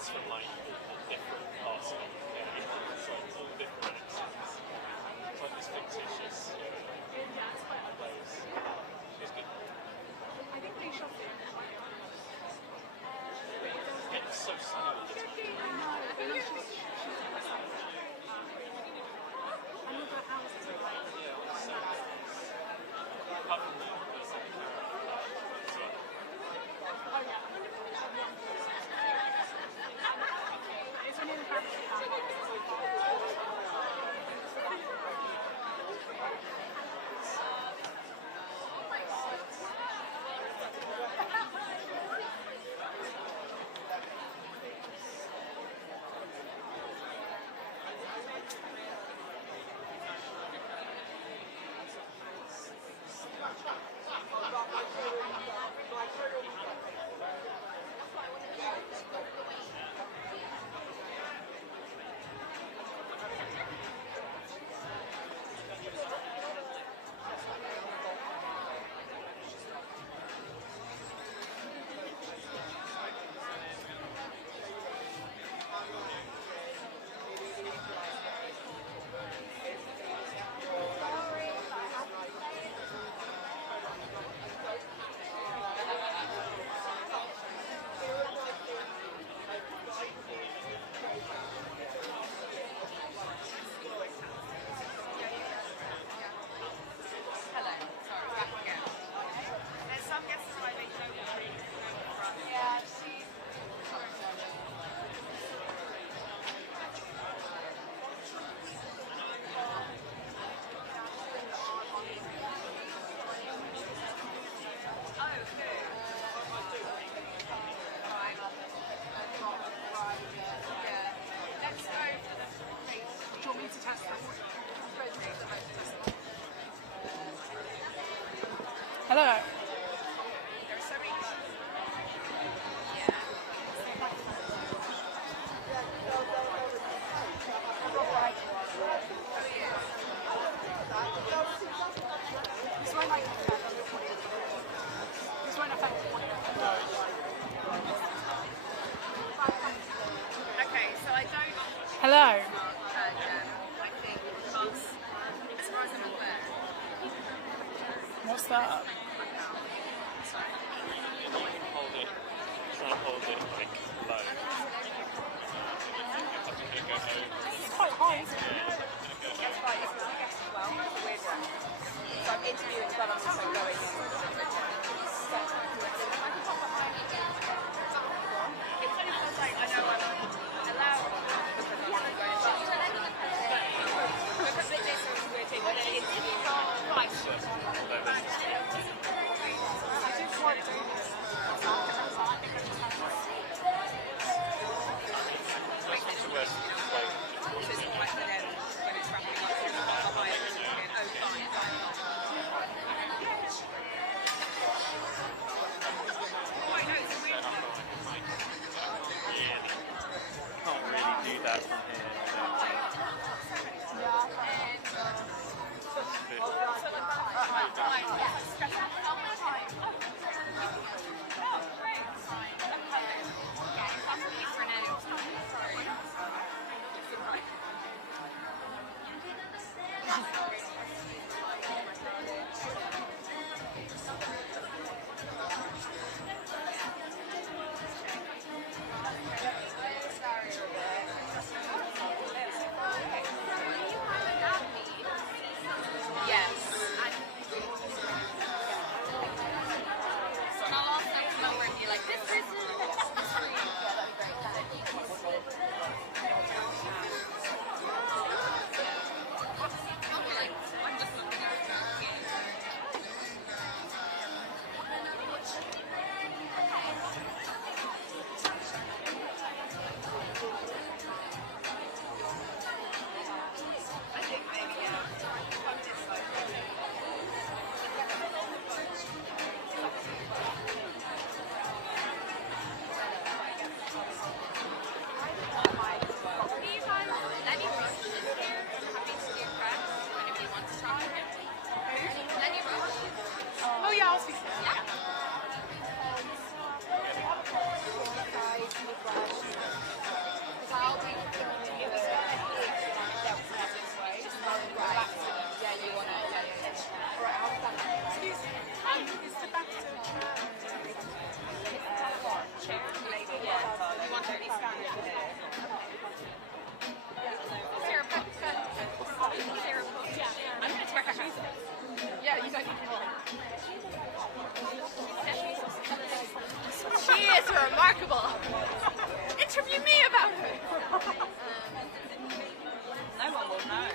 From like different parts of the UK. It's like all different accents. It's like this fictitious place. It's good. I think they shot it. It's so sunny all the time. I know, but it's just another house is like So apart from that, there's like a carrot as well. oh yeah. It's only the fact hello. There's so many. Yeah. This won't like this won't affect the point. Okay, so I don't. Hello. I think because as far as I'm aware. What's that? Hold it. Try and hold it like low. It's quite high, isn't it? That's right, it's my guess as well. It's a weird one. So I'm interviewing as well, I'm also going in. It's only because like, I know I'm allowed because I'm going to because it is a weird thing when an interview right. I just want to do this. Can't really do that from here, I don't think. Oh yeah, I'll speak to him. Yeah. Excuse me. It's the Bafta Chair, maybe. Yeah. You want to be standing there? Sarah, I'm going to take her shoes off. Yeah, you don't need to hold. She is remarkable. Interview me about her. No one will know.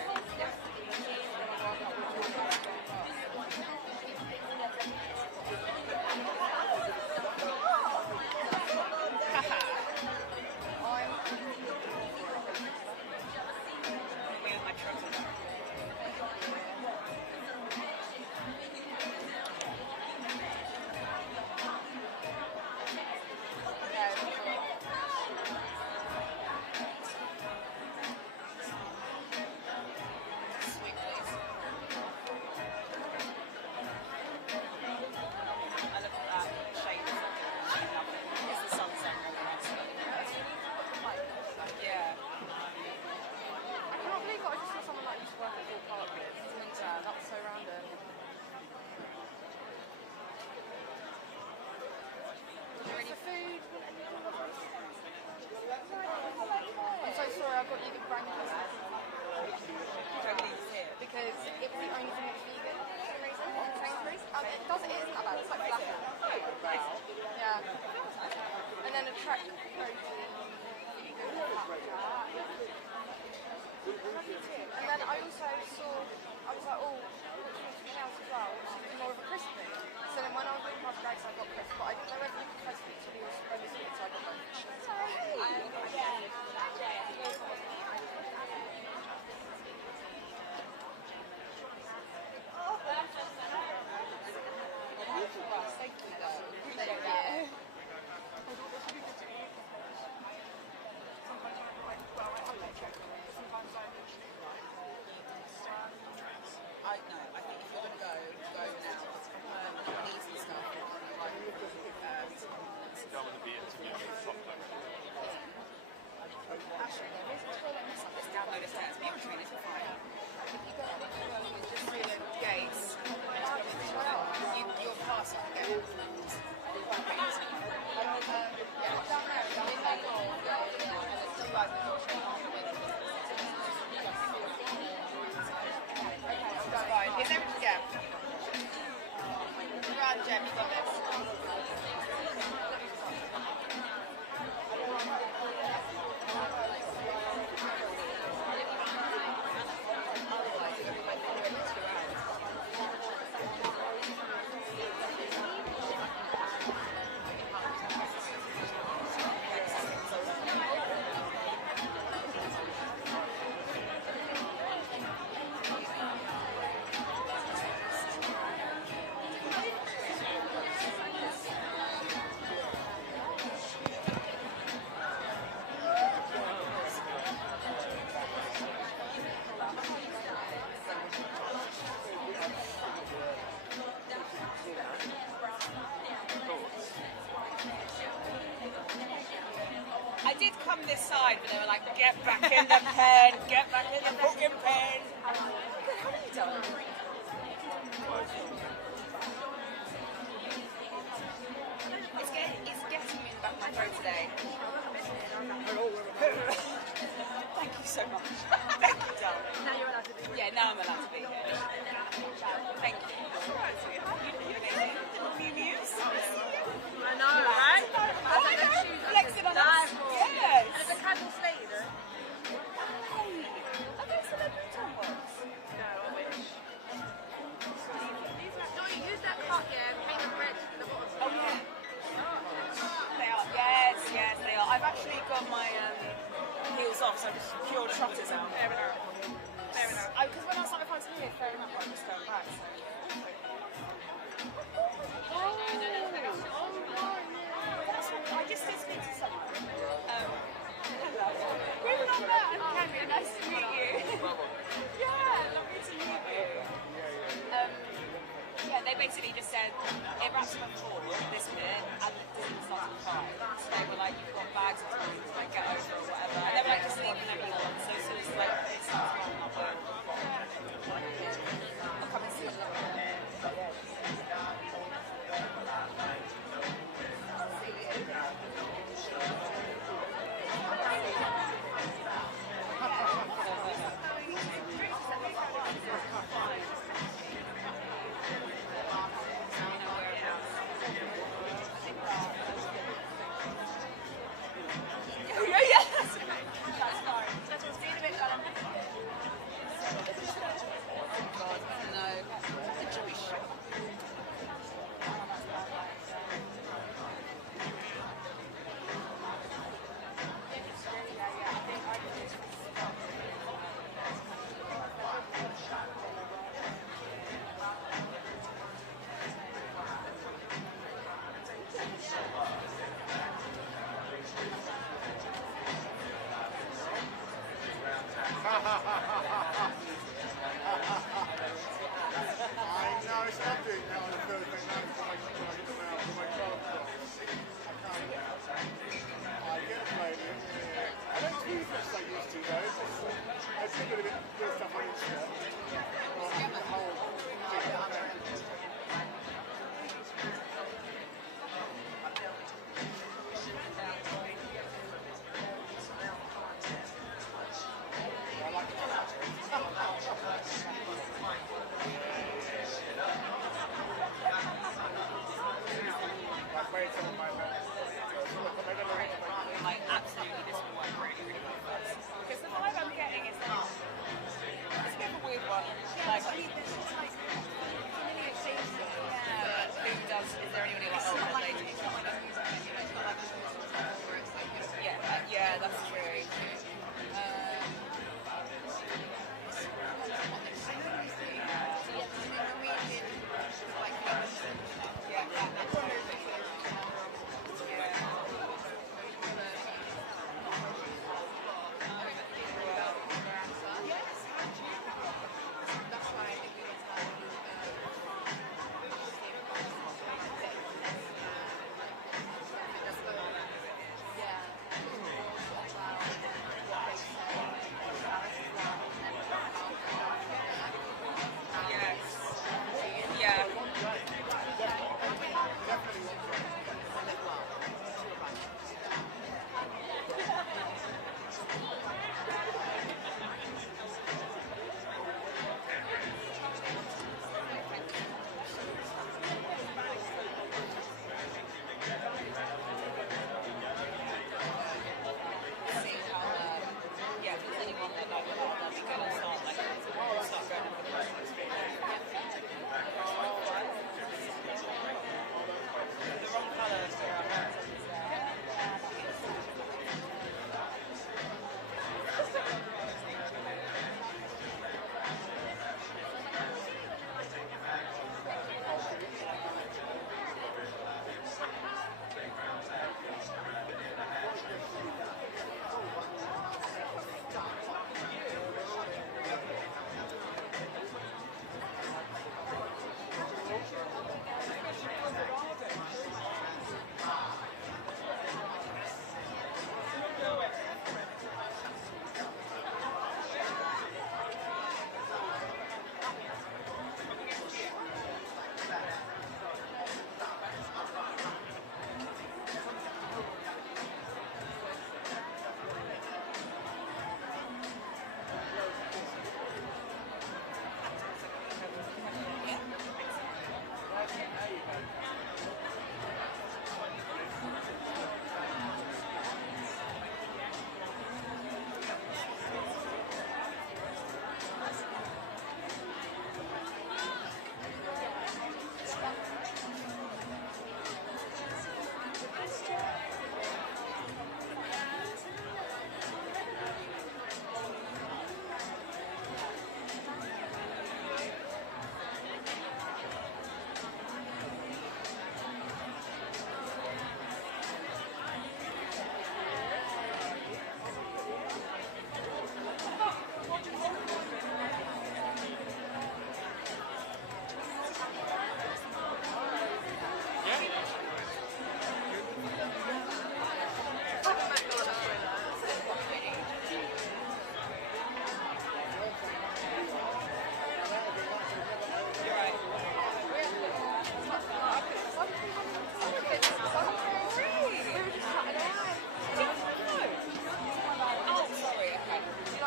Because it was the only thing that was vegan for some reason in Sainsbury's. It isn't that bad, it's like flat. Yeah. And then a track protein. And then I also saw, I was like, oh, something else as well, which is more of a crispy. So then when I was doing my rice, I got crisp, but I didn't know whether you could taste it to be really sweet, so I got both. did come this side, but they were like, get back in the pen, get back in the fucking pen. Good, how are you doing? It's getting me in the back of my throat today. Thank you so much. Thank you, darling. Now you're allowed to be. Yeah, now I'm allowed to be here. Thank you. You're amazing. New news? I know, right? Oh, I know. Flexing on us. Yes. And it's a casual slate, you know? Hey, are they celebrity tumbles? No, I wish. No, you use that cut, yeah, paint them red at the bottom. Oh, yeah. They are. Yes, yes, they are. I've actually got my heels off, so I'm just pure trotters out. Fair enough. Fair enough. Because when I was like, if I was here, fair enough, I'm just going back. So. That's what, I just did speak to someone. Hello. We're not that. I'm Kevin. Nice to meet you. Yeah, lovely to meet you. Yeah, they basically just said it wraps up at 4 this minute and it doesn't start at 5. So they were like, you've got bags of time to like get over or whatever. And they were like, just leave whenever you want. So as soon as like it starts running up, I'll come and see you.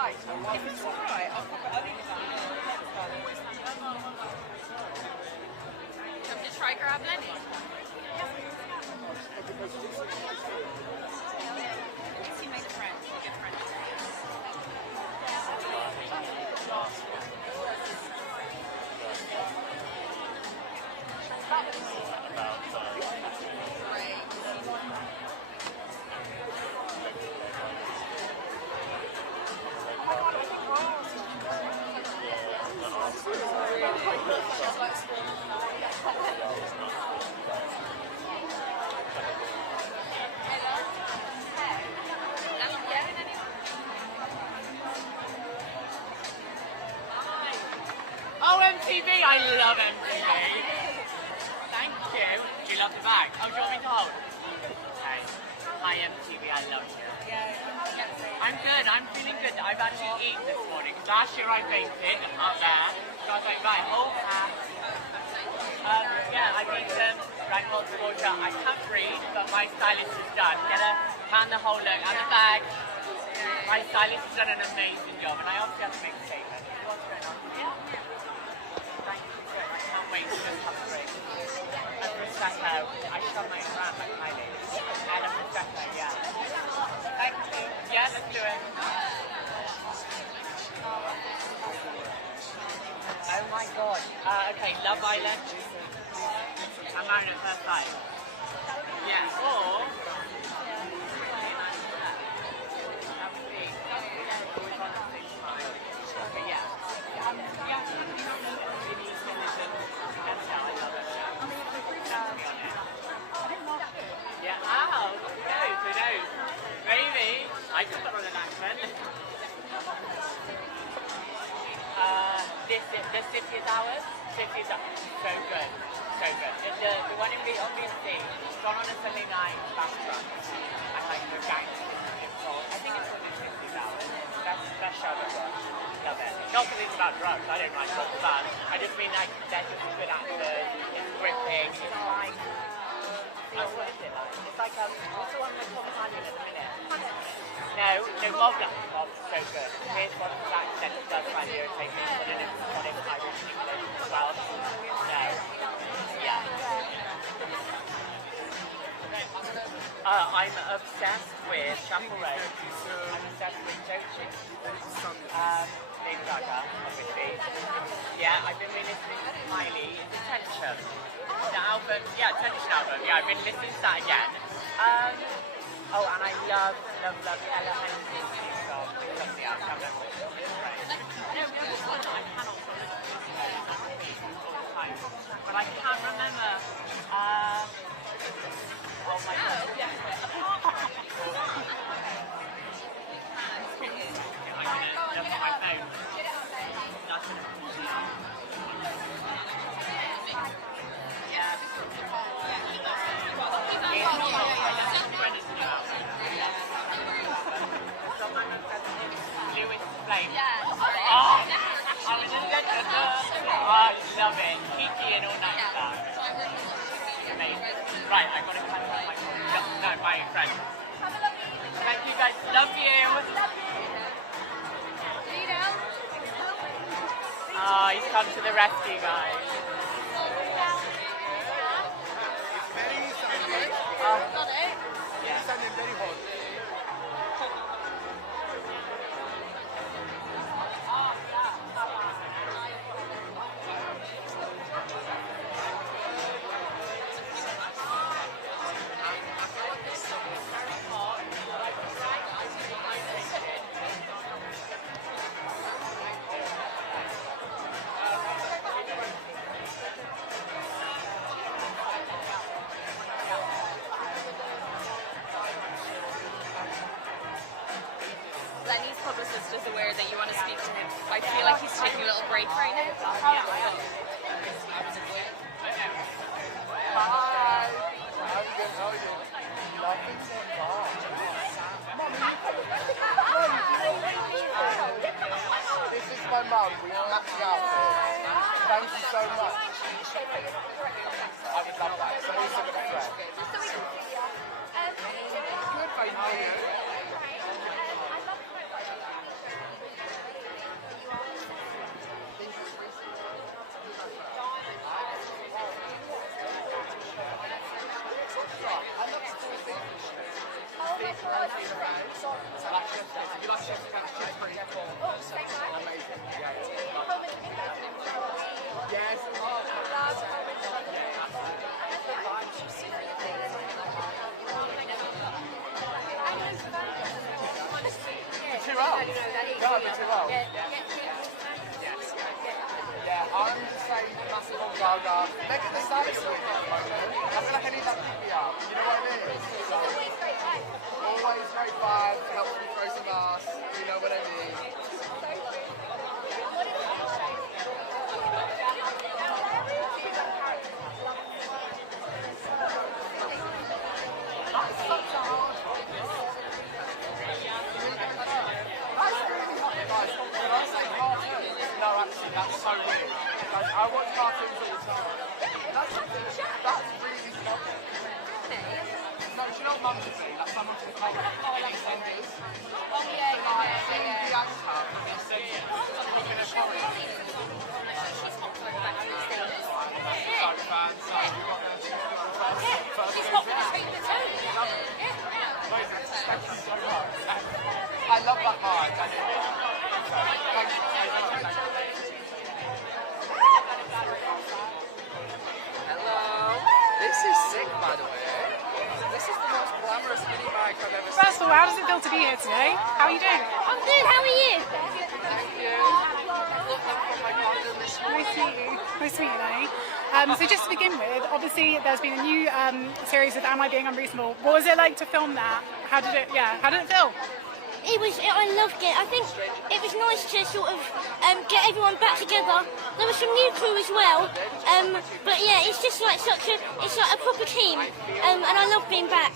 If it's alright, I'll pop it over to that. Come to try grab Lenny. He made a friend, a good friend. Oh, MTV! I love MTV! Thank you. Do you love the bag? Oh, do you want me to hold? Okay. Hi, MTV, I love you. I'm good, I'm feeling good. I've actually eaten this morning. Last year I fainted up there. So I was like, right, hold hand. Yeah, I've eaten, drank lots of water. I can't breathe, but my stylist has done. Get a pan the whole look and the bag. My stylist has done an amazing job, and I obviously have to make a statement. What's going on? Yeah. Thank you so much. I can't wait to just have a break. A prosecco. I shove my around like Kylie. And a prosecco, yeah. Thank you. Yeah, let's do it. Oh my god. Okay, Love Island. I'm married at first sight. Yeah. Or I just got on an accent. The City's Hours. City's Hours. So good. So good. And the one in the obviously, it's gone on a Sunday night, Bafta. And like the gang. I think it's called the City's Hours. Best show I've ever watched. Love it. Not because it's about drugs. I don't like drugs, but I just mean like they're just good actors. It's gripping. It's like, what is it like? It's like what's the one with Tom Hannon at the minute? No, Mob's so good. Here's what his accent does find irritating, but then it's got his Irish English as well. No. Yeah. I'm obsessed with Chapel Road. I'm obsessed with Joji. Lady Gaga, obviously. Yeah, I've been re-listening to Miley. Tension. The album, yeah, Tension album. Yeah, I've been listening to that again. Oh, and I love Ella Henderson song. Love the album. I don't know this one. I cannot remember all the time. But I can't remember. Oh my god. Yeah. I'm gonna look at my phone. I love it. Kiki and all that stuff. Amazing. Right, I got to cut my phone. No, my friend. Thank you guys. Love you. Oh, he's come to the rescue, guys. It's very sunny. Got it. Yeah. Sunny and very hot. Lenny's publicist is aware that you want to speak to him. I feel like he's taking a little break right now. Hi. I'm good. How are you? Nothing so far. This is my mum. We matched the outfit. Thank you so much. I would love that. Somebody's still got a friend. Good, thank you. like me too well? Yeah, I'm the same massive old gaga. Making the same song at the moment. I feel like I need that pick me up. You know what I mean? Always great vibes, helps me throw some ass. You know what I mean? That's such a hard one. That's really hard, guys. When I say cartoons, no, actually, that's so weird. Guys, I watch cartoons all the time. That's really funny. No, do you know what Mum should say? Like someone should make EastEnders. Oh yeah, Like, seeing Bianca from EastEnders. Looking at Corey. So fans, so you got the first Thank you so much. I love that vibe. I do. Thank you. Hello. This is sick, by the way. This is the most glamorous mini bike I've ever seen. First of all, how does it feel to be here today? How are you doing? I'm good. How are you? Thank you. Look, I'm from my garden this morning. Nice to meet you. Nice to meet you, Lenny. So just to begin with, obviously there's been a new series of Am I Being Unreasonable? What was it like to film that? How did it feel? I loved it. I think it was nice to sort of get everyone back together. There was some new crew as well. But yeah, it's just like it's like a proper team. And I love being back.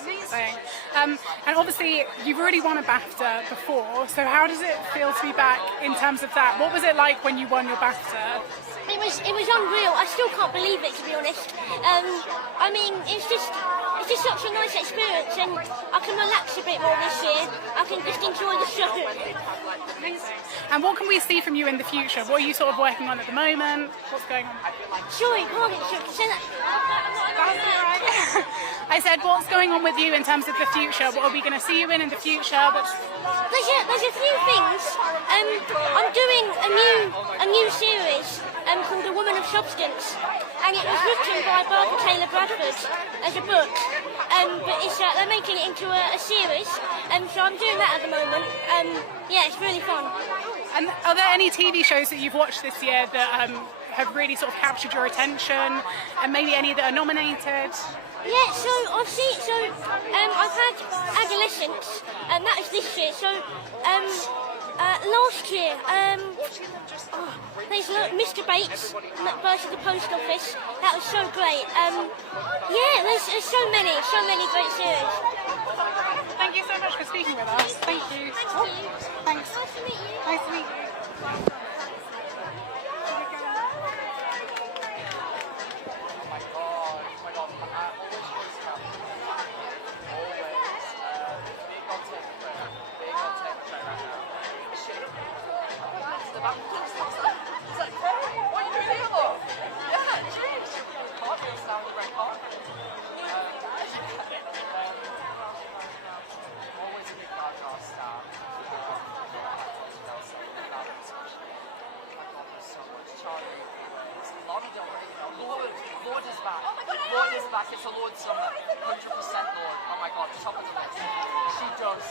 Amazing. And obviously you've already won a Bafta before, so how does it feel to be back in terms of that? What was it like when you won your Bafta? It was unreal. I still can't believe it, to be honest. I mean, it's just such a nice experience, and I can relax a bit more this year. I can just enjoy the show. Amazing. And what can we see from you in the future? What are you sort of working on at the moment? What's going on? Sorry, pardon. Say that. That's all right. I said, what's going on with you in terms of the future? What are we going to see you in the future? There's a few things. I'm doing a new series called A Woman of Substance, and it was written by Barbara Taylor Bradford as a book. But they're making it into a series, so I'm doing that at the moment. Yeah, it's really fun. And are there any TV shows that you've watched this year that have really sort of captured your attention, and maybe any that are nominated? Yeah, so I've had Adolescence, and that is this year. So last year, there's Mr. Bates versus the Post Office. That was so great. Yeah, there's so many great series. Thank you so much for speaking with us. Thank you. Thank you. Thanks. Nice to meet you. Nice to meet you. Lord is back. Lord is back. It's a Lord summer. 100% Lord. Oh my god, top of the list. She does.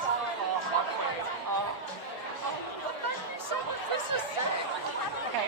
Oh my queen. Thank you so much. This is sick. Okay,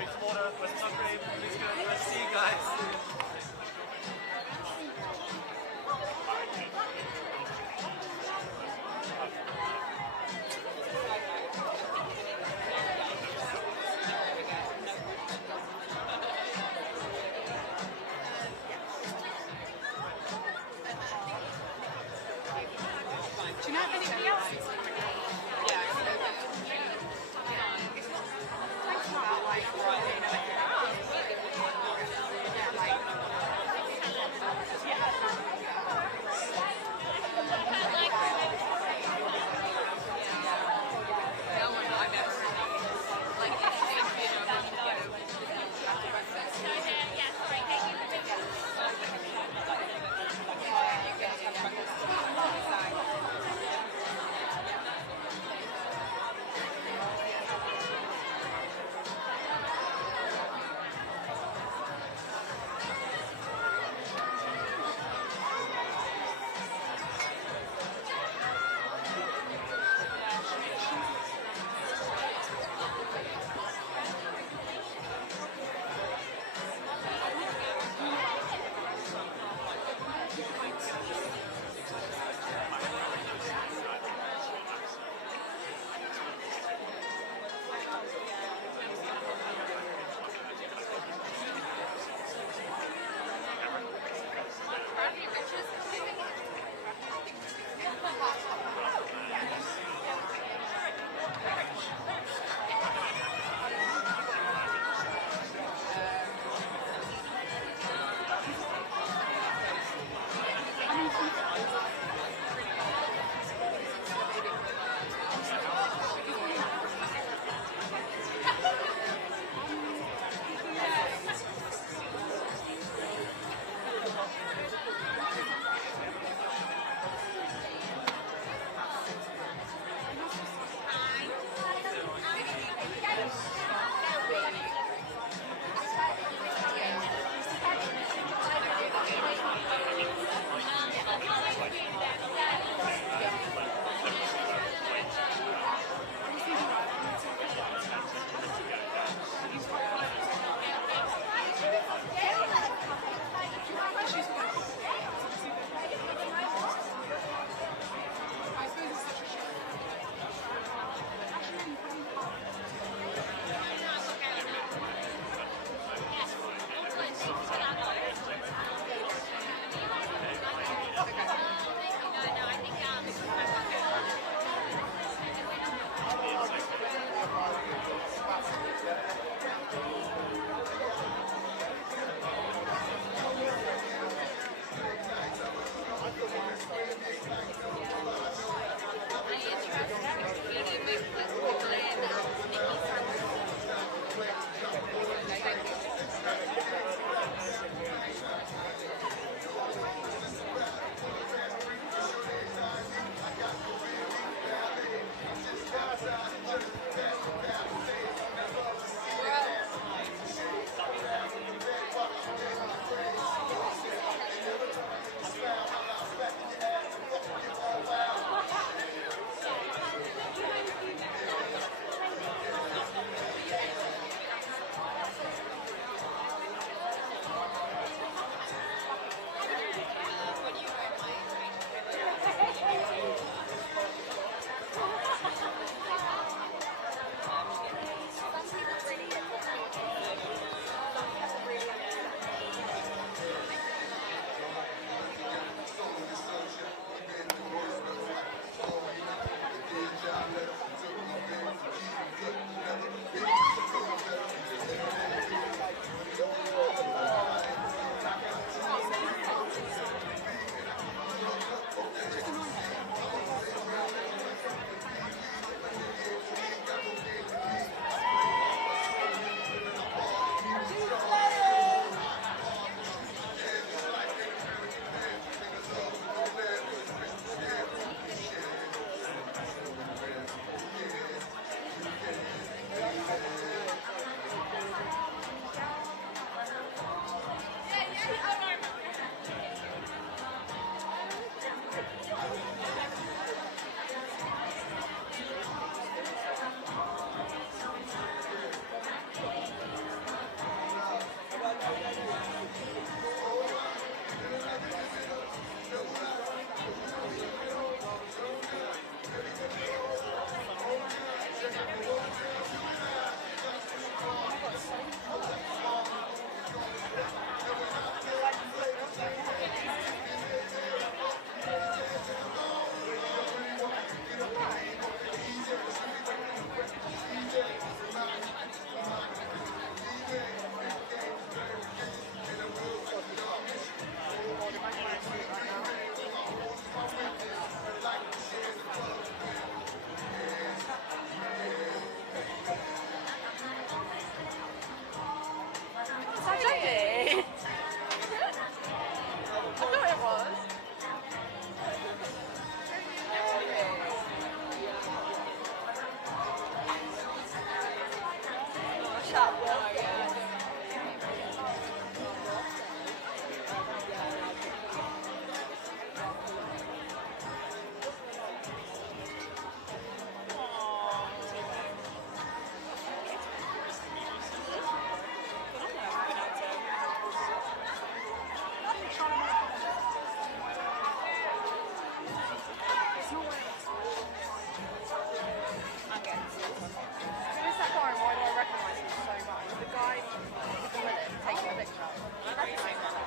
drink some water, wear some sun cream. It's good. Nice to see you guys. Do you know if anybody else is coming? Like, Who is that guy and why do I recognise him so much? The guy with the mullet taking a picture. I recognise him.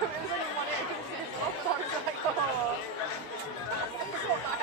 was only one ear, I couldn't see the top, so I was like, oh. It's not bad.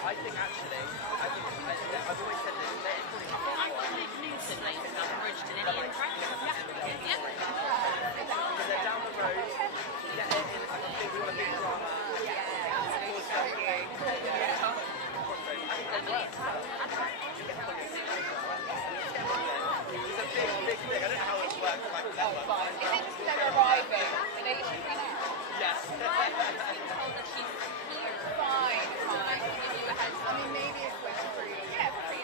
I think actually, I've always said this, they're probably I'm probably Newton later, the bridge to Lily and Crack. Yeah. because they're down the road, get in, I think we want a big drama. It's a big thing, I don't know how it works like that one. Is it just them arriving? Are they issuing an hour? Yes. Fine. I mean, maybe it's like free. Yeah, for free.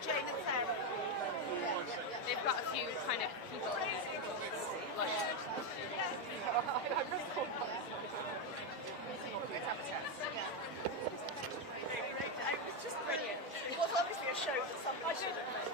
Jane and Sarah. They've got a few kind of people like it's just brilliant. It was obviously a show that somebody should have made.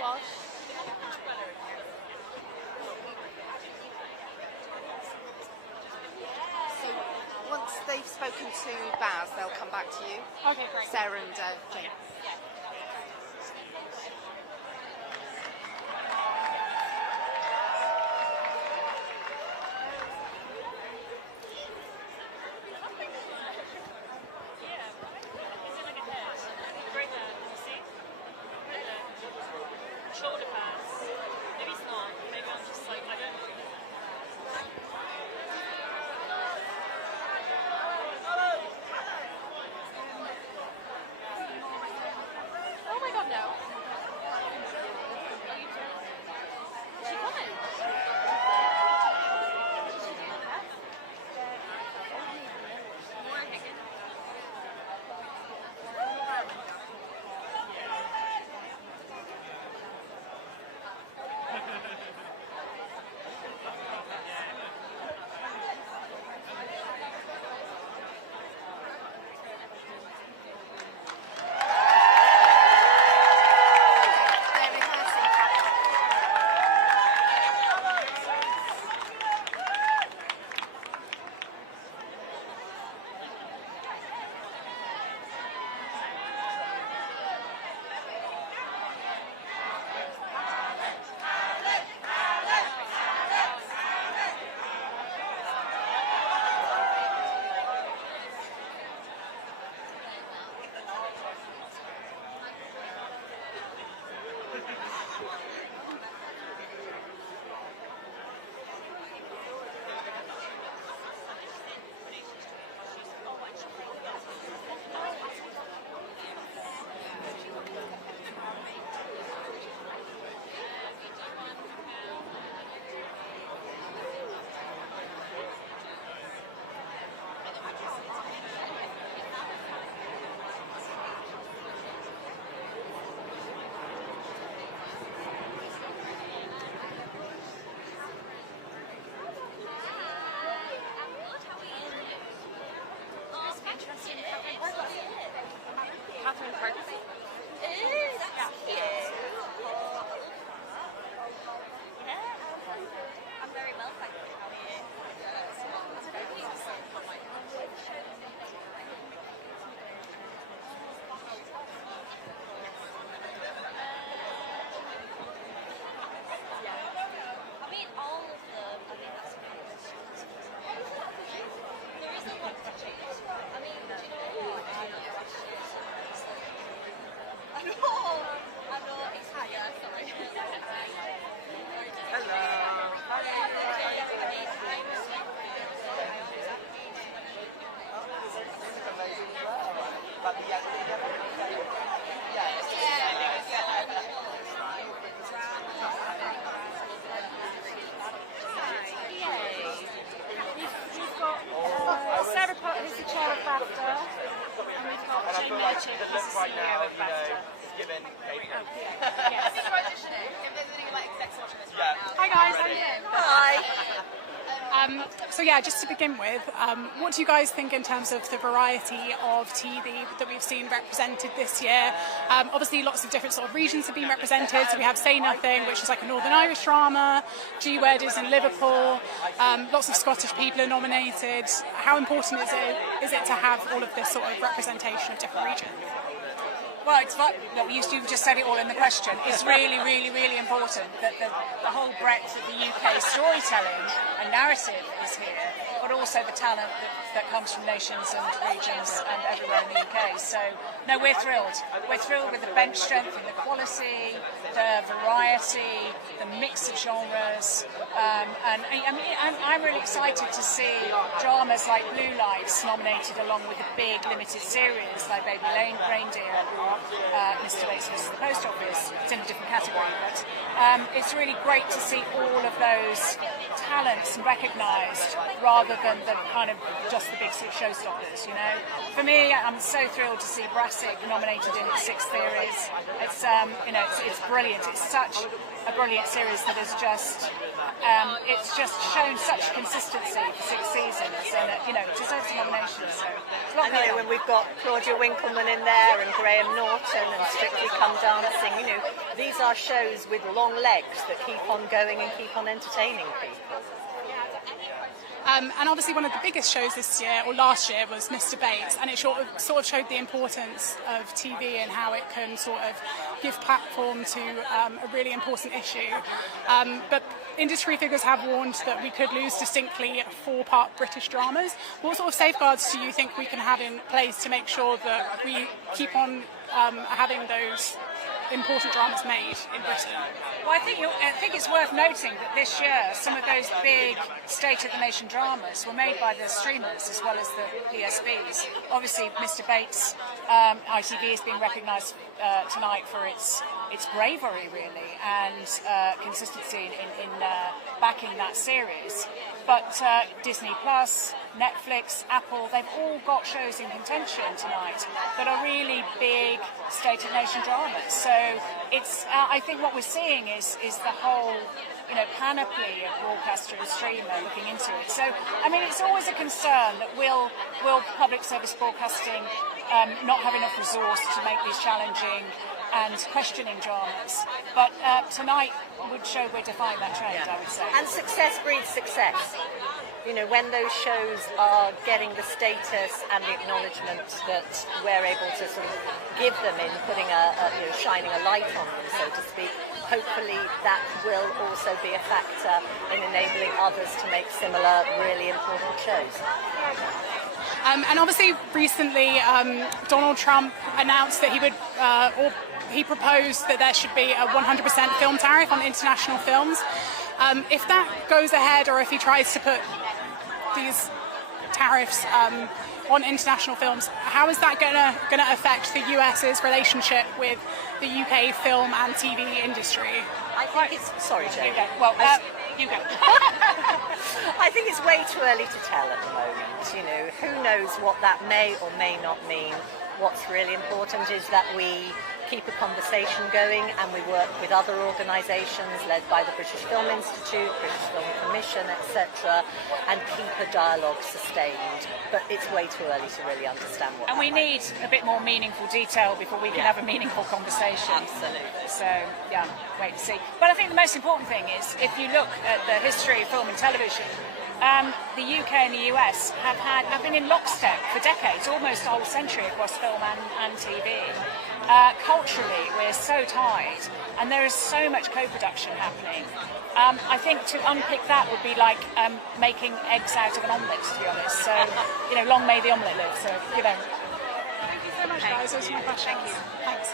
wash. So once they've spoken to Baz, they'll come back to you. Okay, great. Sarah and Jane. Shoulder pads. Maybe it's not. Maybe I'm just like, I don't. Oh my god, no. Is she coming? Catherine Parker. I'm very well, thank you. How are you? I mean, all of them. I think that's really good. There is a lot to choose from. I mean, do you know what? I know, it's higher, sorry. Sarah Potter, who's the chair of Bafta, and we've got Jane Merchant, who's the CEO of Bafta. Yes. Hi guys, how are you? Hi. So yeah, just to begin with, what do you guys think in terms of the variety of TV that we've seen represented this year? Obviously lots of different sort of regions have been represented, so we have Say Nothing, which is like a Northern Irish drama, G-Wed is in Liverpool, lots of Scottish people are nominated. How important is it to have all of this sort of representation of different regions? Well, it's like you just said it all in the question. It's really, really, really important that the whole breadth of the UK storytelling and narrative is here, but also the talent that comes from nations and regions and everywhere in the UK. So, no, we're thrilled. We're thrilled with the bench strength and the quality, the variety, the mix of genres, and I mean, I'm really excited to see dramas like Blue Lights nominated along with a big limited series like Baby Reindeer, Mr. Bates Misses the Post Office. It's in a different category, but it's really great to see all of those talents recognised rather than the kind of just the big showstoppers, you know. For me, I'm so thrilled to see Brassic nominated in its 6th series. It's you know, it's brilliant. It's such a brilliant series that has just it's just shown such consistency for 6 seasons, and you know, it deserves a nomination. So it's a lot And you know, when we've got Claudia Winkleman in there and Graham Norton and Strictly Come Dancing, you know, these are shows with long legs that keep on going and keep on entertaining people. And obviously one of the biggest shows this year, or last year, was Mr. Bates, and it sort of showed the importance of TV and how it can sort of give platform to a really important issue. But industry figures have warned that we could lose distinctly 4-part British dramas. What sort of safeguards do you think we can have in place to make sure that we keep on having those important dramas made in Britain? Well, I think it's worth noting that this year some of those big State of the Nation dramas were made by the streamers as well as the PSBs. Obviously, Mr. Bates, ITV is being recognised tonight for its bravery, really, and consistency in backing that series. But Disney Plus, Netflix, Apple, they've all got shows in contention tonight that are really big State of the Nation dramas. So it's, I think what we're seeing is the whole, panoply of broadcaster and streamer looking into it. So, I mean, it's always a concern that will public service broadcasting not have enough resource to make these challenging and questioning dramas. But tonight would show we're defying that trend, I would say. And success breeds success. When those shows are getting the status and the acknowledgement that we're able to sort of give them in putting shining a light on them, so to speak, hopefully that will also be a factor in enabling others to make similar really important shows. And obviously recently Donald Trump announced that he would, or he proposed that there should be a 100% film tariff on international films. If that goes ahead, or if he tries to put these tariffs on international films, how is that going to affect the US's relationship with the UK film and TV industry? I think it's... Sorry, Jane. You go. Well, you go. I think it's way too early to tell at the moment. Who knows what that may or may not mean. What's really important is that we keep a conversation going, and we work with other organisations led by the British Film Institute, British Film Commission, etc., and keep a dialogue sustained. But it's way too early to really understand what. And we need a bit more meaningful detail before we can have a meaningful conversation. Absolutely. So, wait to see. But I think the most important thing is, if you look at the history of film and television, the UK and the US have been in lockstep for decades, almost a whole century across film and TV. Culturally, we're so tied, and there is so much co-production happening. I think to unpick that would be like making eggs out of an omelette, to be honest. So, long may the omelette live. So, Thank you so much, guys. Those are my questions. Thanks.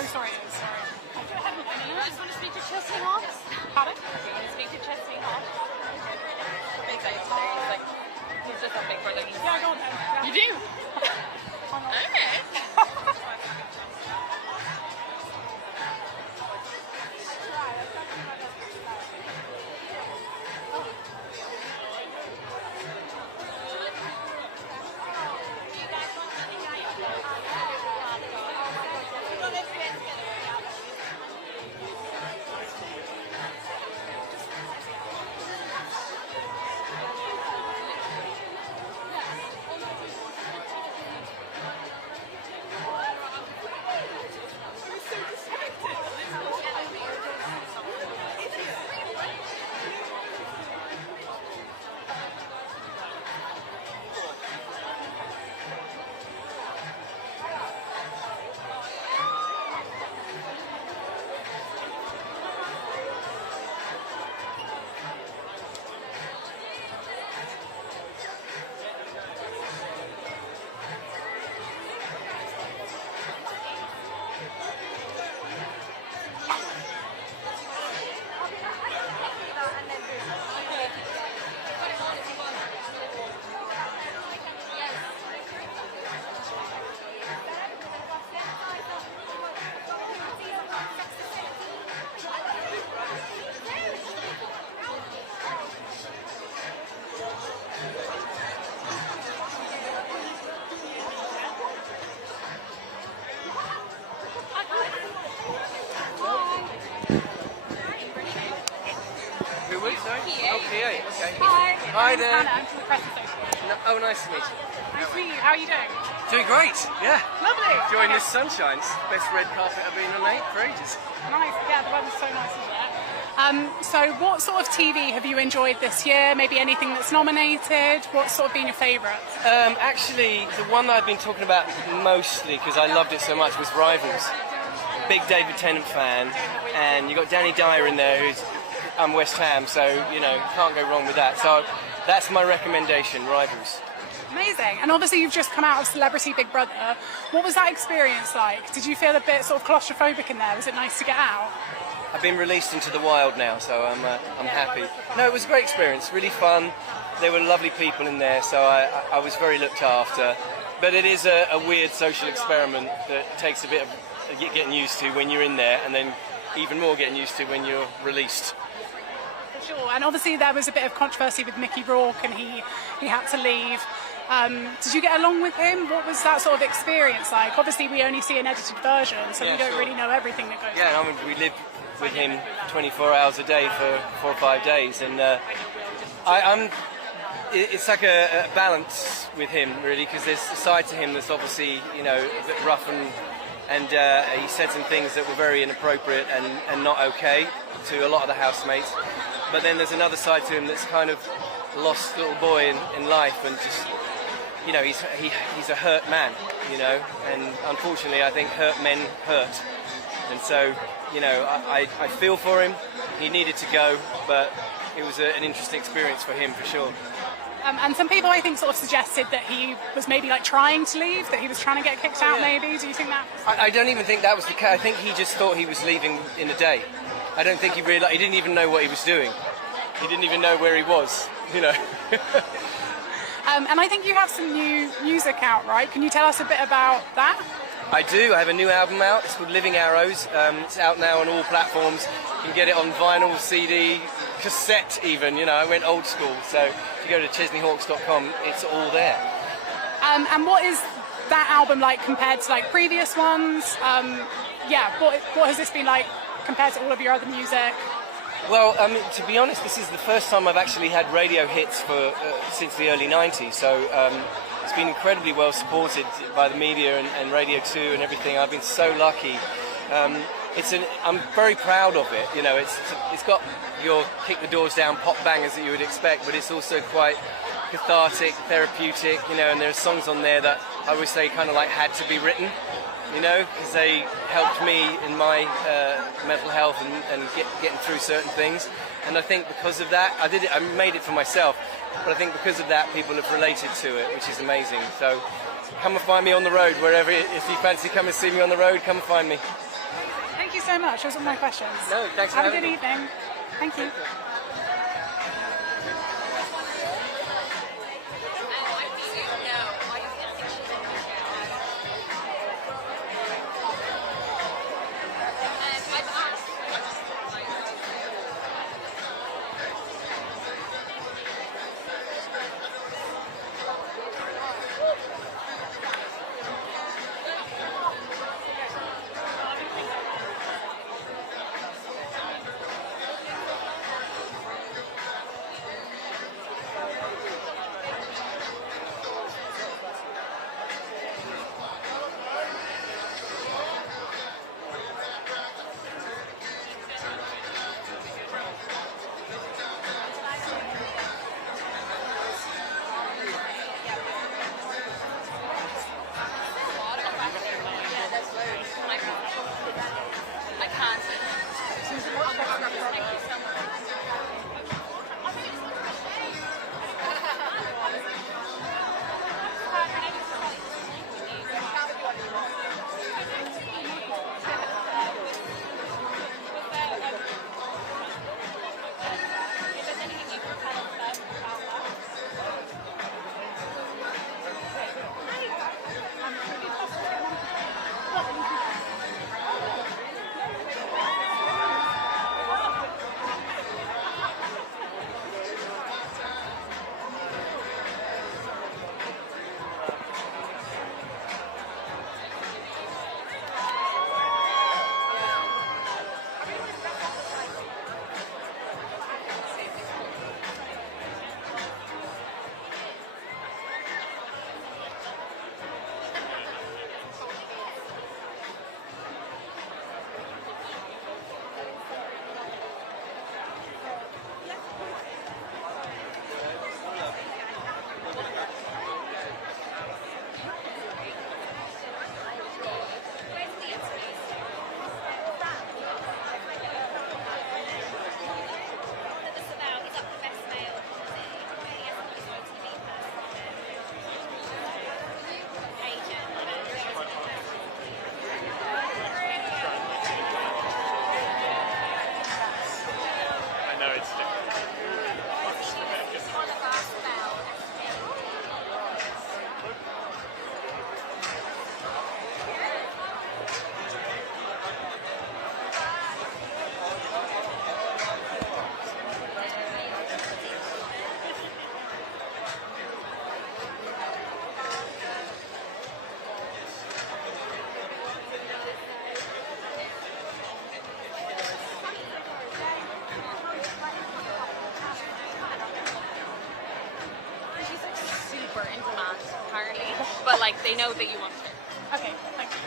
Oh, sorry, it is. Sorry. Go ahead with You just want to speak to Chelsea Hobbs? Pardon? You want to speak to Chelsea Hobbs? Big day today. He's just a big brother. Yeah, go on then. Yeah. You do? Okay. Okay. Hi. Hi there. Hannah, I'm from the Press Association. Oh, nice to meet you. Nice to meet you. How are you doing? Doing great, yeah. Lovely. Enjoying this sunshine. It's the best red carpet I've been on for ages. Nice. Yeah, the weather's so nice, isn't it? So what sort of TV have you enjoyed this year? Maybe anything that's nominated? What's sort of been your favourite? Actually, the one that I've been talking about mostly, because I loved it so much, was Rivals. Big David Tennant fan, and you got Danny Dyer in there, who's West Ham, so you know, can't go wrong with that. So that's my recommendation, Rivals. Amazing. And obviously you've just come out of Celebrity Big Brother. What was that experience like? Did you feel a bit sort of claustrophobic in there? Was it nice to get out? I've been released into the wild now, so I'm happy. No, it was a great experience, really fun. There were lovely people in there, so I was very looked after. But it is a weird social experiment that takes a bit of getting used to when you're in there, and then even more getting used to when you're released. For sure. And obviously there was a bit of controversy with Mickey Rourke, and he had to leave. Did you get along with him? What was that sort of experience like? Obviously we only see an edited version, so we don't really know everything that goes on. Yeah, I mean, we lived with him 24 hours a day for 4 or 5 days, and it's like a balance with him, really, because there's a side to him that's obviously, you know, a bit rough, and he said some things that were very inappropriate and not okay to a lot of the housemates. But then there's another side to him that's kind of lost little boy in life, and just, you know, he's a hurt man, you know, and unfortunately I think hurt men hurt, and so, you know, I feel for him. He needed to go, but it was an interesting experience for him, for sure. And some people, I think, sort of suggested that he was maybe like trying to leave, that he was trying to get kicked out, maybe. Do you think that? I don't even think that was the case. I think he just thought he was leaving in a day. I don't think he realised. He didn't even know what he was doing. He didn't even know where he was, you know. And I think you have some new music out, right? Can you tell us a bit about that? I do. I have a new album out. It's called Living Arrows. It's out now on all platforms. You can get it on vinyl, CD, cassette even. You know, I went old school. So if you go to chesneyhawks.com, it's all there. And what is that album like compared to like previous ones? Yeah, what has this been like compared to all of your other music? Well, to be honest, this is the first time I've actually had radio hits for since the early 90s. So it's been incredibly well supported by the media and Radio 2 and everything. I've been so lucky. I'm very proud of it. You know, it's got your kick the doors down pop bangers that you would expect, but it's also quite cathartic, therapeutic. You know, and there are songs on there that I would say kind of like had to be written. You know, because they helped me in my mental health and getting through certain things. And I think because of that, I made it for myself, but I think because of that, people have related to it, which is amazing. So come and find me on the road, wherever, if you fancy come and see me on the road, come and find me. Thank you so much. Those are my questions. No, thanks for Have a having good me. evening. Thank you. But like they know that you want to. Okay, thank you.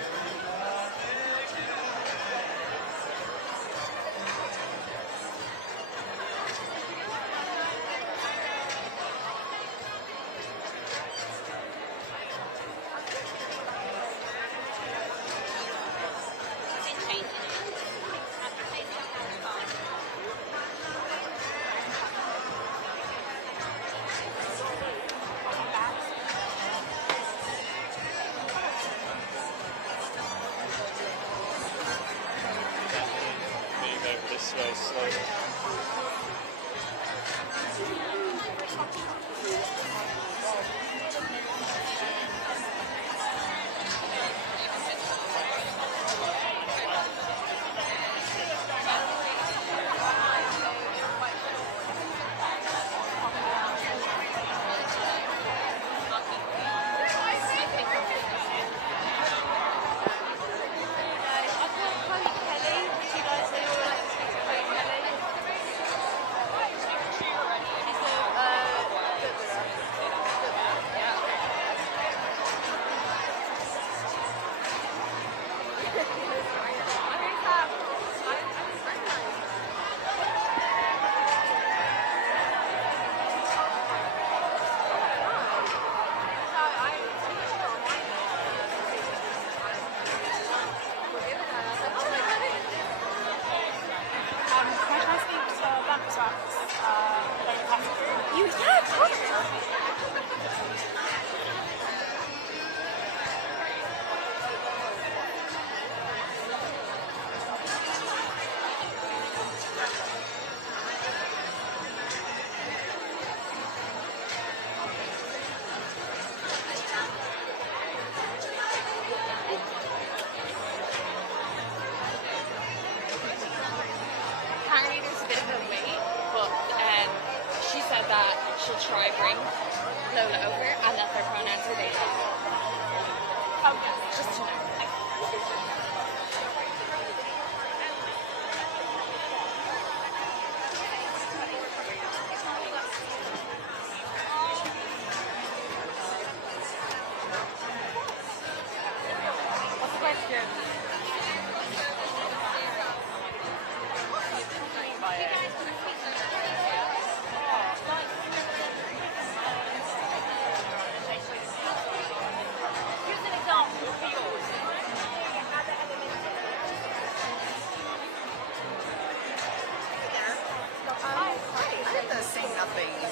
Move over this way slowly. she'll try bring Lola over and that their pronouns are they them. Okay, just to know. What's the question?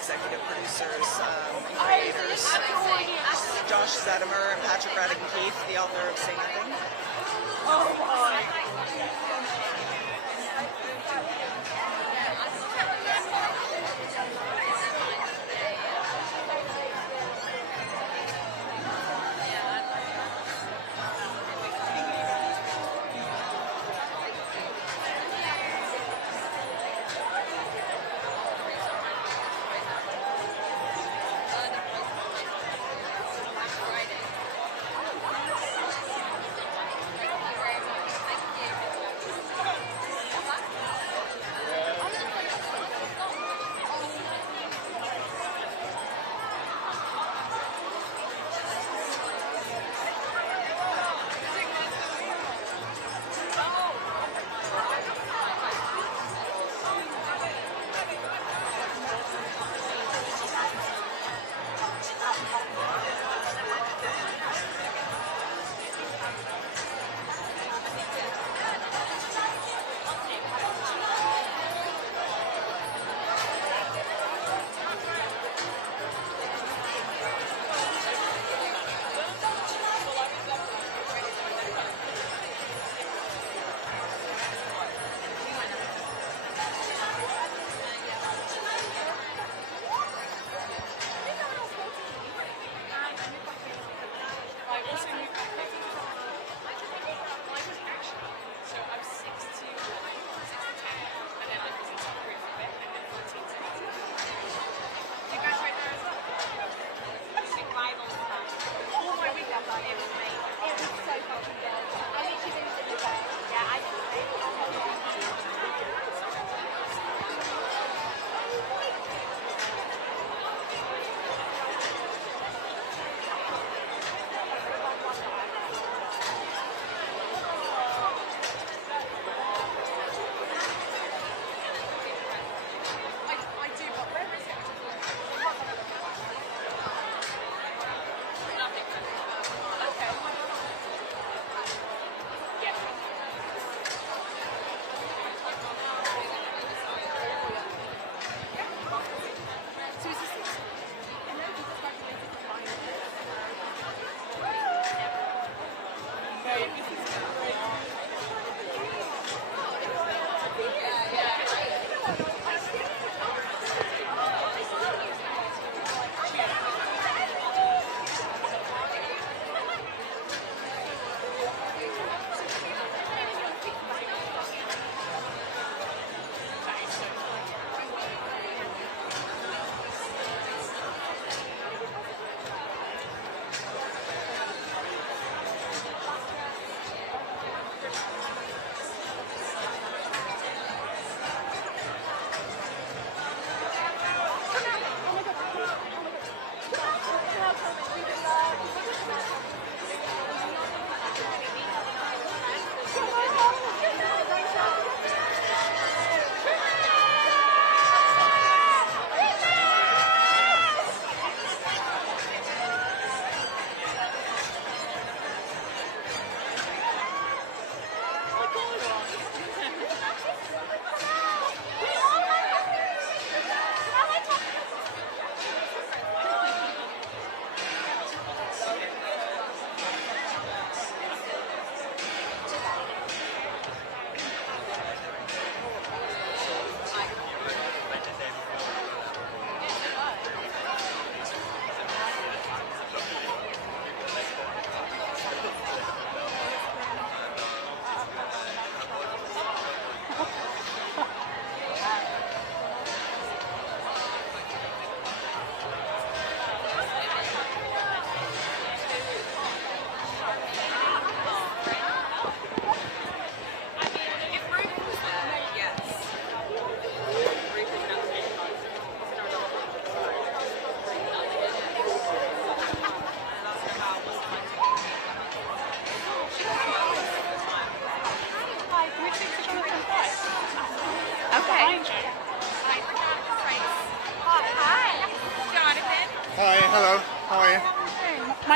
Executive producers and creators. Josh Zedimer and Patrick Radigan Keefe, the author of Say Nothing. Oh my.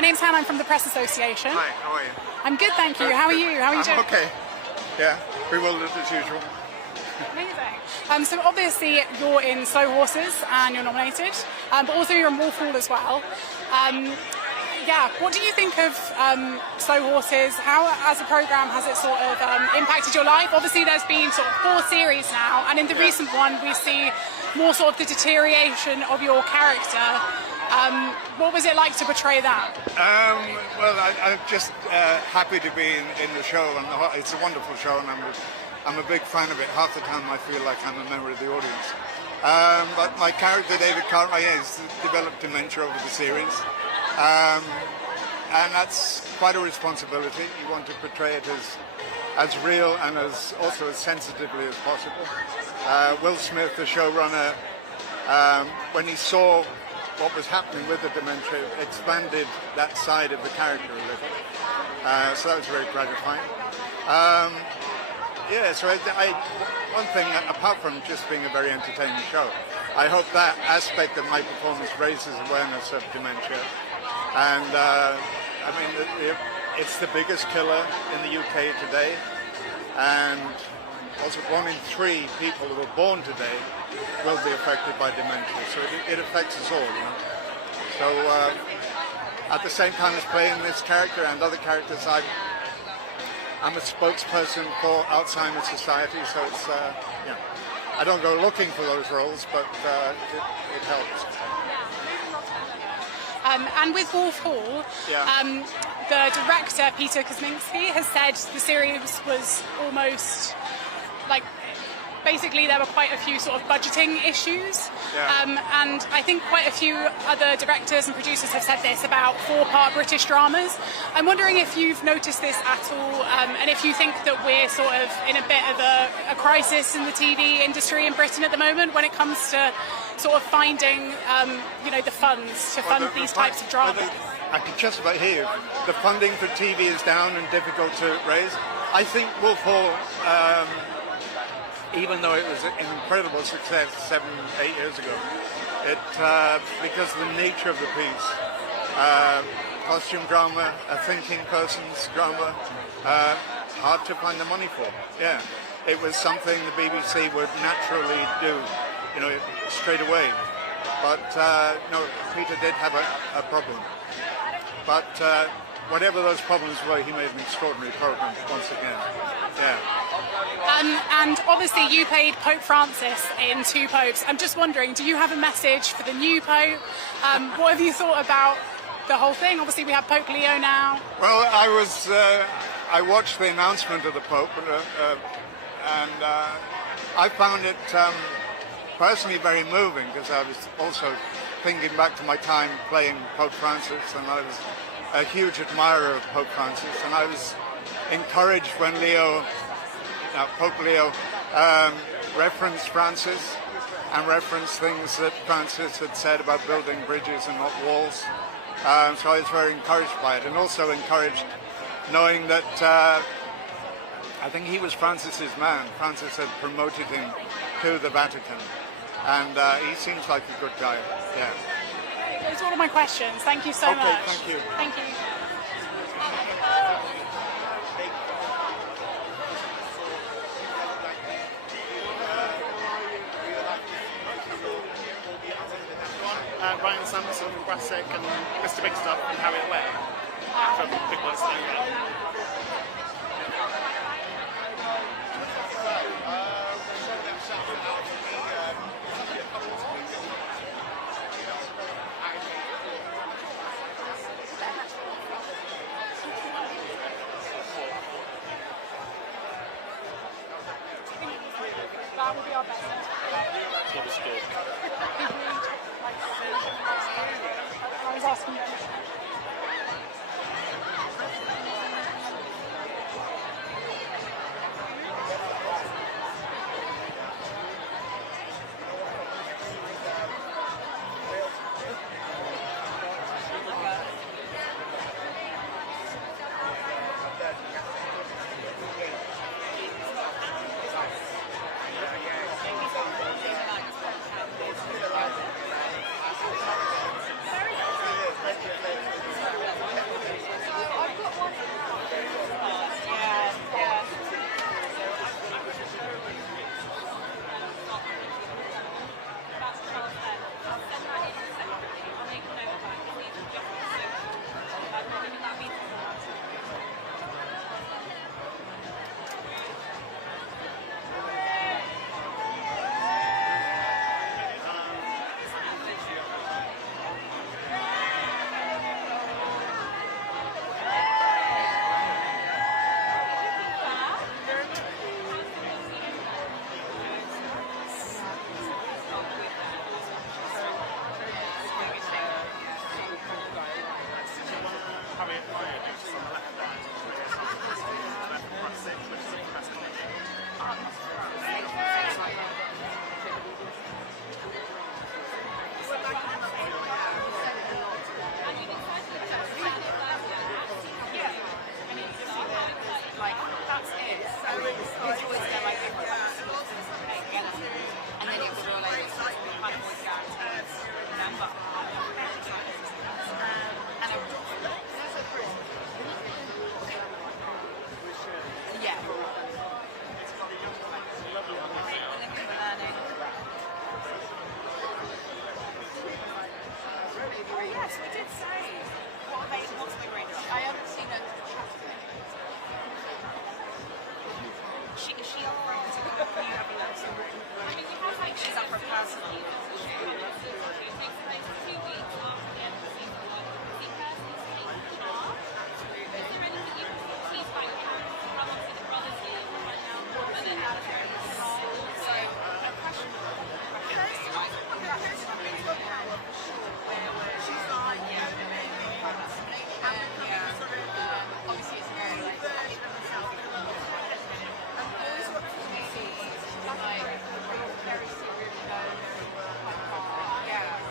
name's Hannah. I'm from the Press Association. Hi, how are you? I'm good, thank you. How are you? How are you doing? Okay. Yeah, bewildered as usual. Amazing. So obviously you're in Slow Horses and you're nominated, but also you're in Wolf Hall as well. Yeah, what do you think of Slow Horses? How, as a programme, has it sort of impacted your life? Obviously there's been sort of 4 series now, and in the recent one we see more sort of the deterioration of your character. What was it like to portray that? Well, I'm just happy to be in the show, and it's a wonderful show, and I'm a big fan of it. Half the time I feel like I'm a member of the audience. But my character, David Cartwright, has developed dementia over the series. And that's quite a responsibility. You want to portray it as real and also as sensitively as possible. Will Smith, the showrunner, when he saw what was happening with the dementia, expanded that side of the character a little. So that was very gratifying. Yeah, so one thing, apart from just being a very entertaining show, I hope that aspect of my performance raises awareness of dementia. And I mean, it's the biggest killer in the UK today, and also 1 in 3 people who are born today will be affected by dementia. So it affects us all, you know. So at the same time as playing this character and other characters, I'm a spokesperson for Alzheimer's Society, so it's, yeah. I don't go looking for those roles, but it helps. And with Wolf Hall, the director, Peter Kosminski, has said the series was almost, like, basically there were quite a few sort of budgeting issues. And I think quite a few other directors and producers have said this about 4-part British dramas. I'm wondering if you've noticed this at all, and if you think that we're sort of in a bit of a crisis in the TV industry in Britain at the moment when it comes to sort of finding, you know, the funds to fund these types of dramas. I can just about hear you. The funding for TV is down and difficult to raise. I think Wolf Hall, even though it was an incredible success 7-8 years ago, because of the nature of the piece, costume drama, a thinking person's drama, hard to find the money for. Yeah, it was something the BBC would naturally do, you know, straight away. But no, Peter did have a problem. But whatever those problems were, he made an extraordinary program once again. Yeah. And obviously you played Pope Francis in 2 Popes. I'm just wondering, do you have a message for the new Pope? What have you thought about the whole thing? Obviously we have Pope Leo now. Well, I watched the announcement of the Pope, and I found it personally very moving, because I was also thinking back to my time playing Pope Francis, and I was a huge admirer of Pope Francis, and I was encouraged when Pope Leo referenced Francis and referenced things that Francis had said about building bridges and not walls. So I was very encouraged by it, and also encouraged knowing that I think he was Francis's man. Francis had promoted him to the Vatican, and he seems like a good guy. Yeah. Those are all of my questions. Thank you so much. Thank you. Thank you. Ryan Sanderson from Brassic and Mr. Big Stuff and Harry Webb from Big Boys Stand. That will be our best. It was good. I was asking them. So we did say, what's the range? I haven't seen it. Is she up for it? You haven't noticed. I mean, you have like she's up for personal. It takes place 2 weeks after the end of the season. The person is taking charge. Is there anything you can tease about your character? How obviously the brothers here right now, but then out of their control. So, a question. She's like, obviously it's very like, and those were like very serious, like, yeah,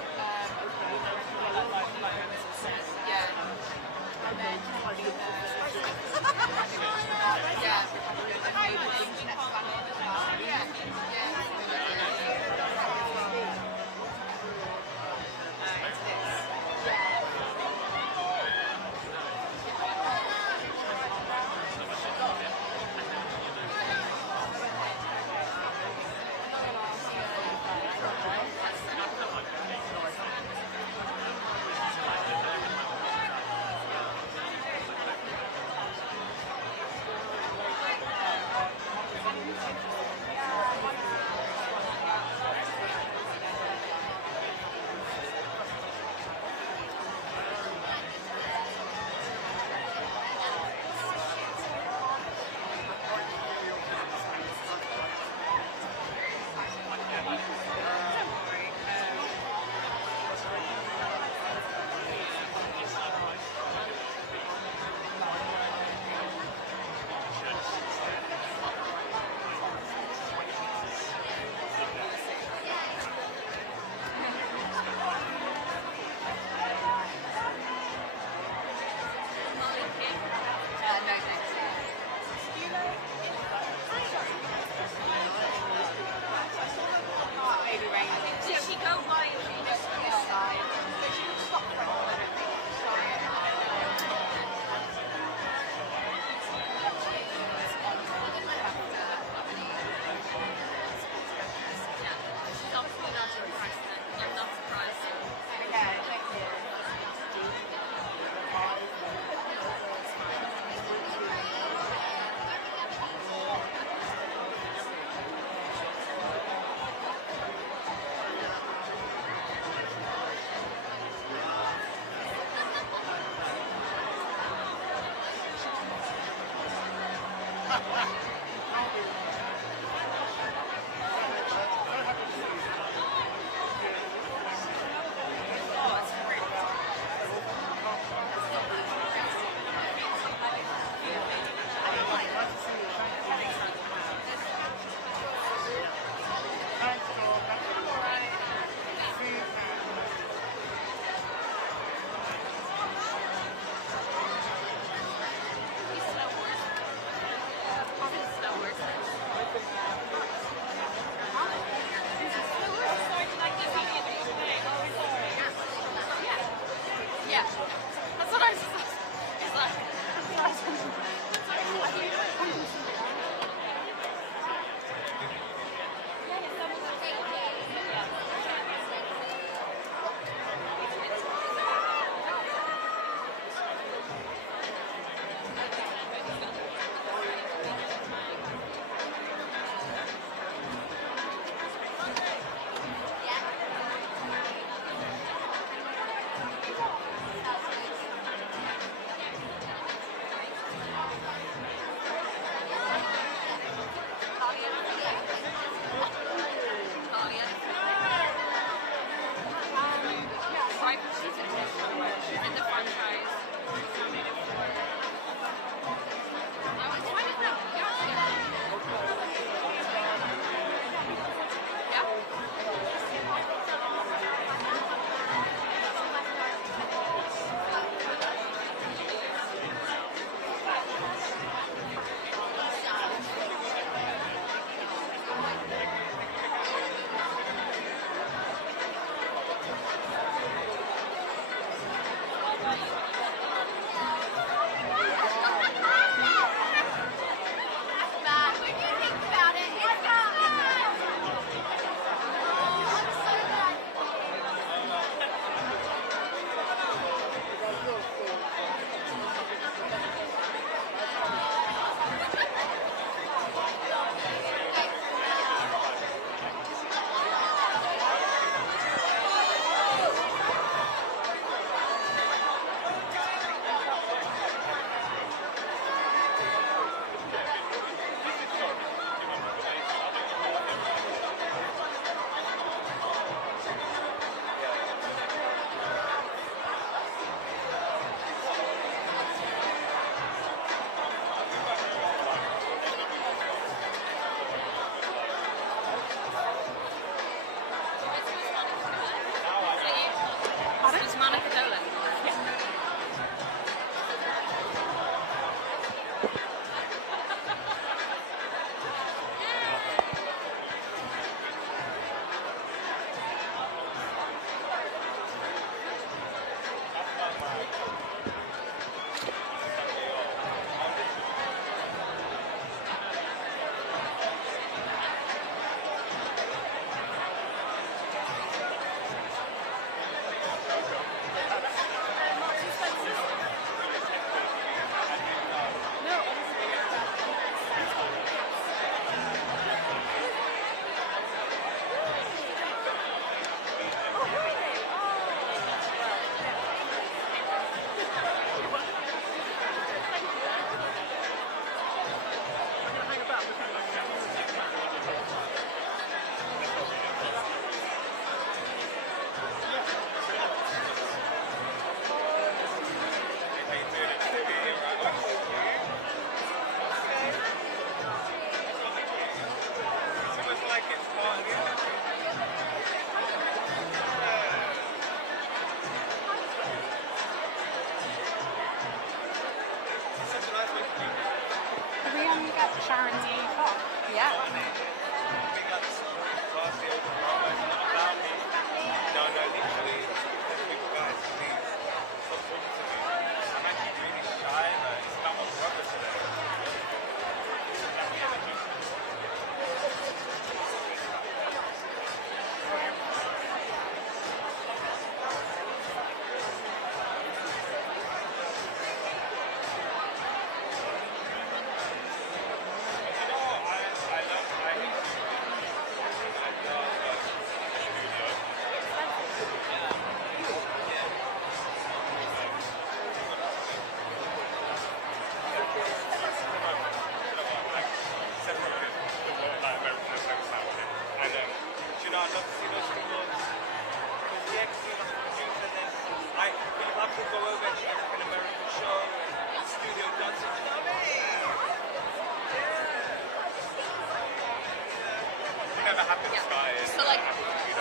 So like,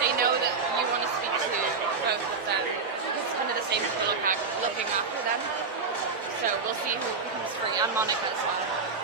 they know that you want to speak to both of them. It's kind of the same people looking after them. So we'll see who becomes free, and Monica as well.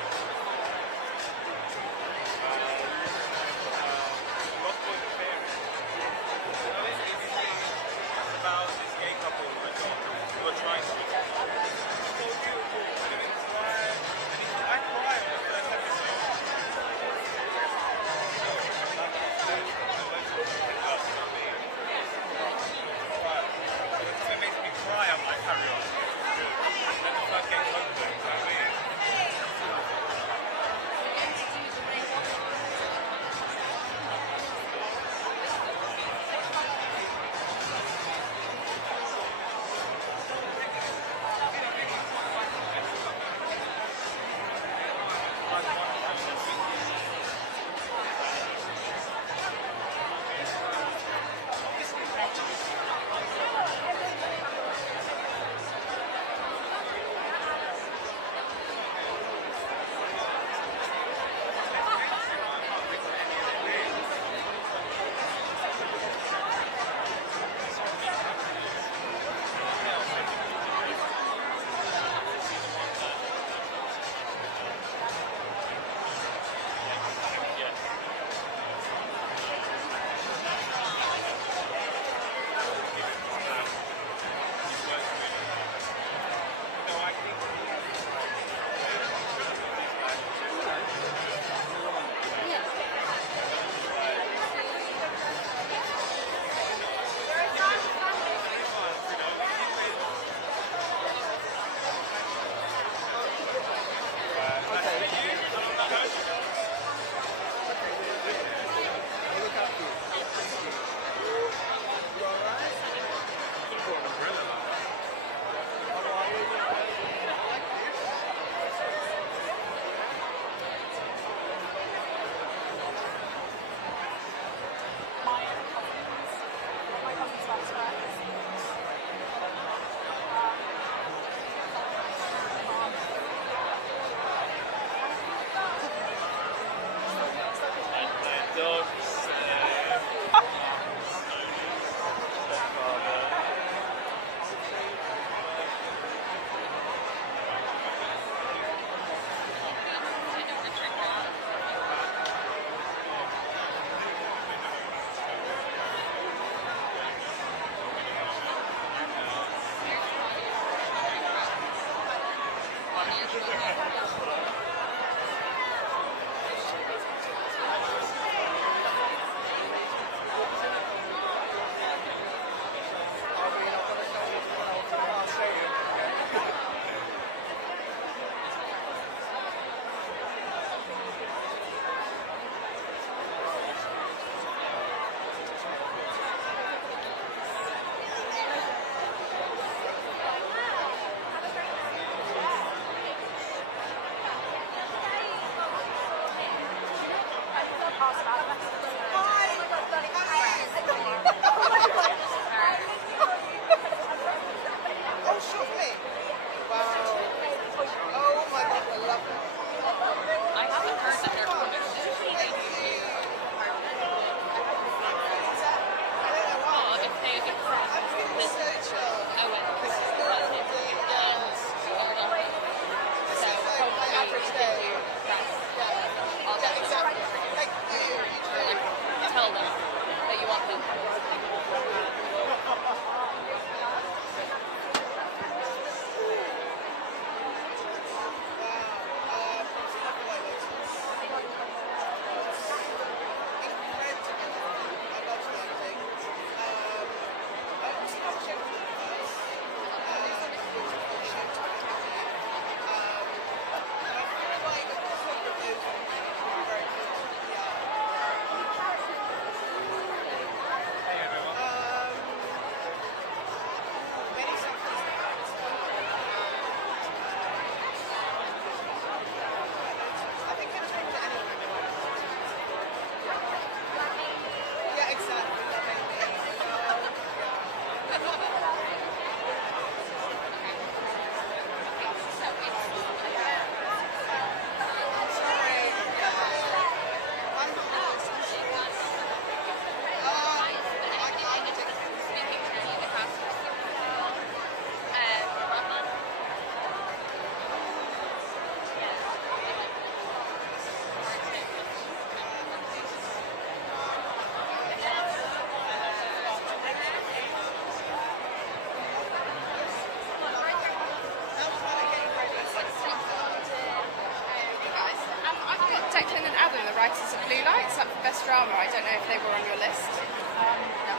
best drama. I don't know if they were on your list. No.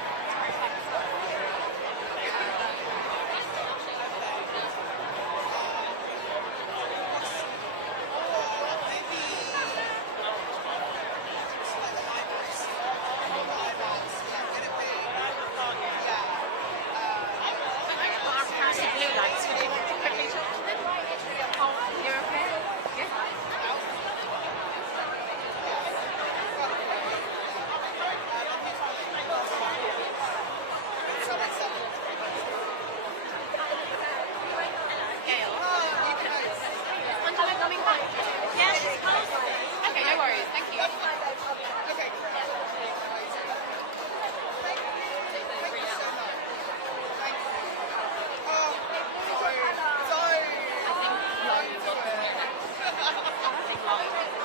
Okay, no worries. Thank you.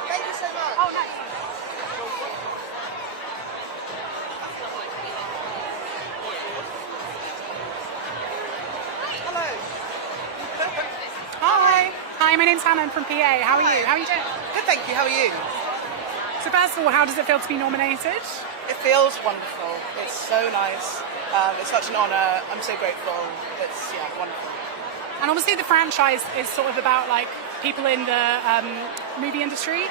Thank you so much. Oh, nice. Hello. Hi. Hi, my name's Hannah. I'm from PA. How are you? How are you doing? Good, thank you. How are you? So first of all, how does it feel to be nominated? It feels wonderful. It's so nice. It's such an honour. I'm so grateful. It's wonderful. And obviously the franchise is sort of about like people in the movie industry.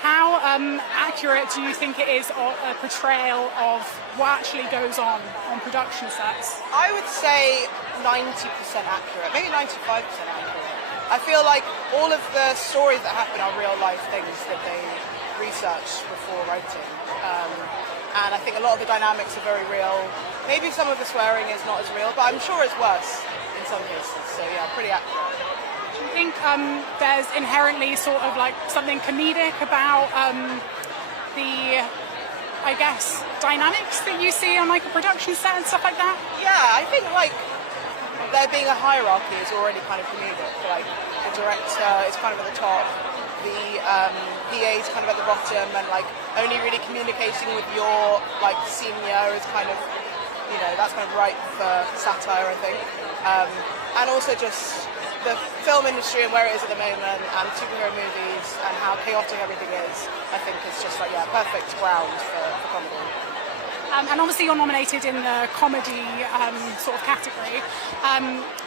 How accurate do you think it is a portrayal of what actually goes on production sets? I would say 90% accurate, maybe 95% accurate. I feel like all of the stories that happen are real life things that they research before writing. And I think a lot of the dynamics are very real. Maybe some of the swearing is not as real, but I'm sure it's worse in some cases. So yeah, pretty accurate. Do you think there's inherently sort of like something comedic about the, I guess, dynamics that you see on like a production set and stuff like that? Yeah, I think like there being a hierarchy is already kind of comedic. Like the director is kind of at the top, the PA is kind of at the bottom, and like only really communicating with your like senior is kind of, you know, that's kind of ripe for satire, I think. And also just the film industry and where it is at the moment, and superhero movies and how chaotic everything is, I think is just like, perfect ground for comedy. And obviously you're nominated in the comedy sort of category.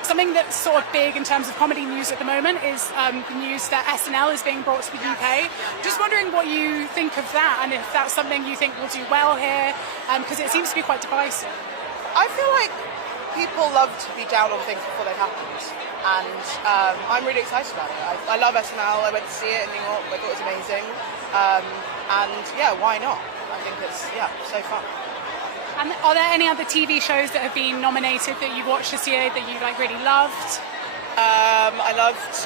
Something that's sort of big in terms of comedy news at the moment is the news that SNL is being brought to the UK. Just wondering what you think of that, and if that's something you think will do well here, because it seems to be quite divisive. I feel like people love to be down on things before they've happened, and I'm really excited about it. I love SNL. I went to see it in New York. I thought it was amazing, and yeah, why not? I think it's so fun. And are there any other TV shows that have been nominated that you watched this year that you like really loved? I loved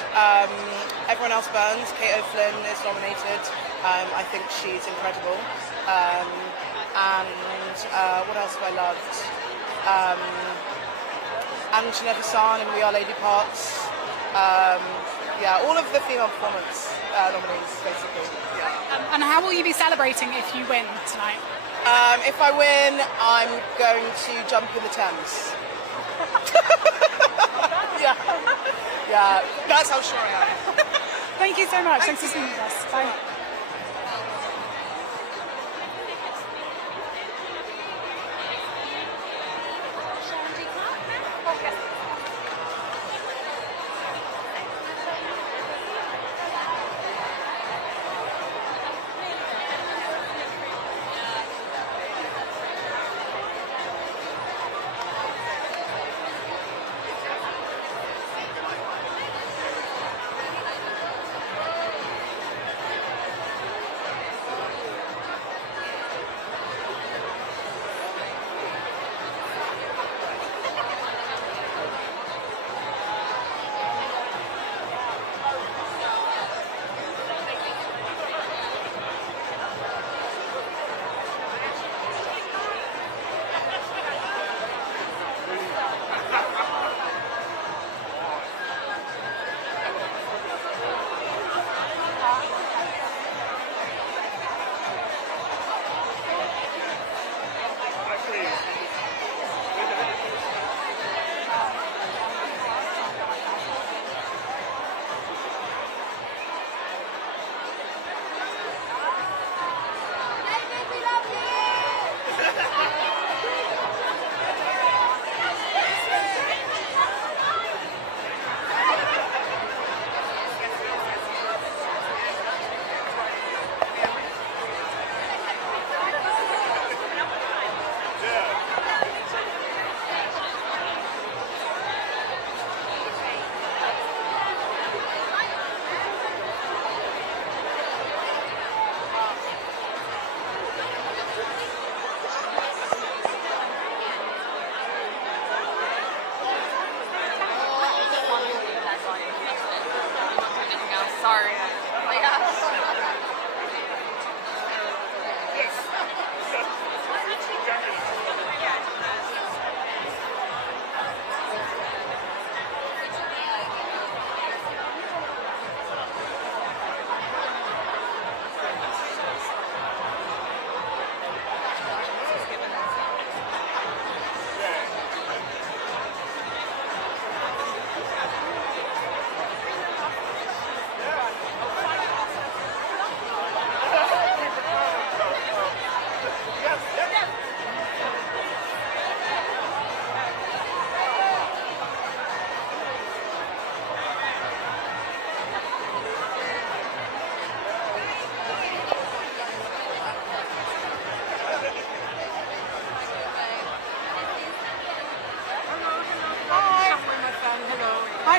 Everyone Else Burns. Kate O'Flynn is nominated. I think she's incredible. And what else have I loved? And Never San and We Are Lady Parts. All of the female performance nominees, basically. Yeah. And how will you be celebrating if you win tonight? If I win, I'm going to jump in the Thames. Yeah, that's how sure I am. Thank you so much. Thanks for speaking with us. Bye.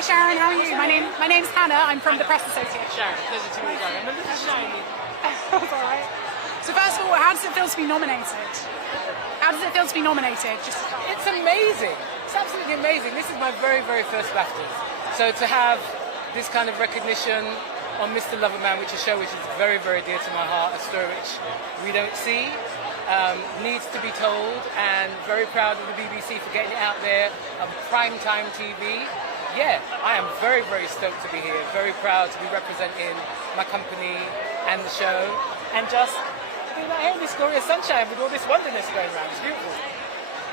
Sharon, how are you? My name's Hannah. I'm from the Press Association. Sharon, pleasure to meet you. I'm a little shiny. That's all right. So first of all, how does it feel to be nominated? How does it feel to be nominated? It's amazing. It's absolutely amazing. This is my very, very first BAFTAs. So to have this kind of recognition on Mr. Loverman, which is a show which is very, very dear to my heart, a story which we don't see, needs to be told, and very proud of the BBC for getting it out there on primetime TV. Yeah, I am very, very stoked to be here. Very proud to be representing my company and the show, and just being out here in this glorious sunshine with all this wonderness going around. It's beautiful.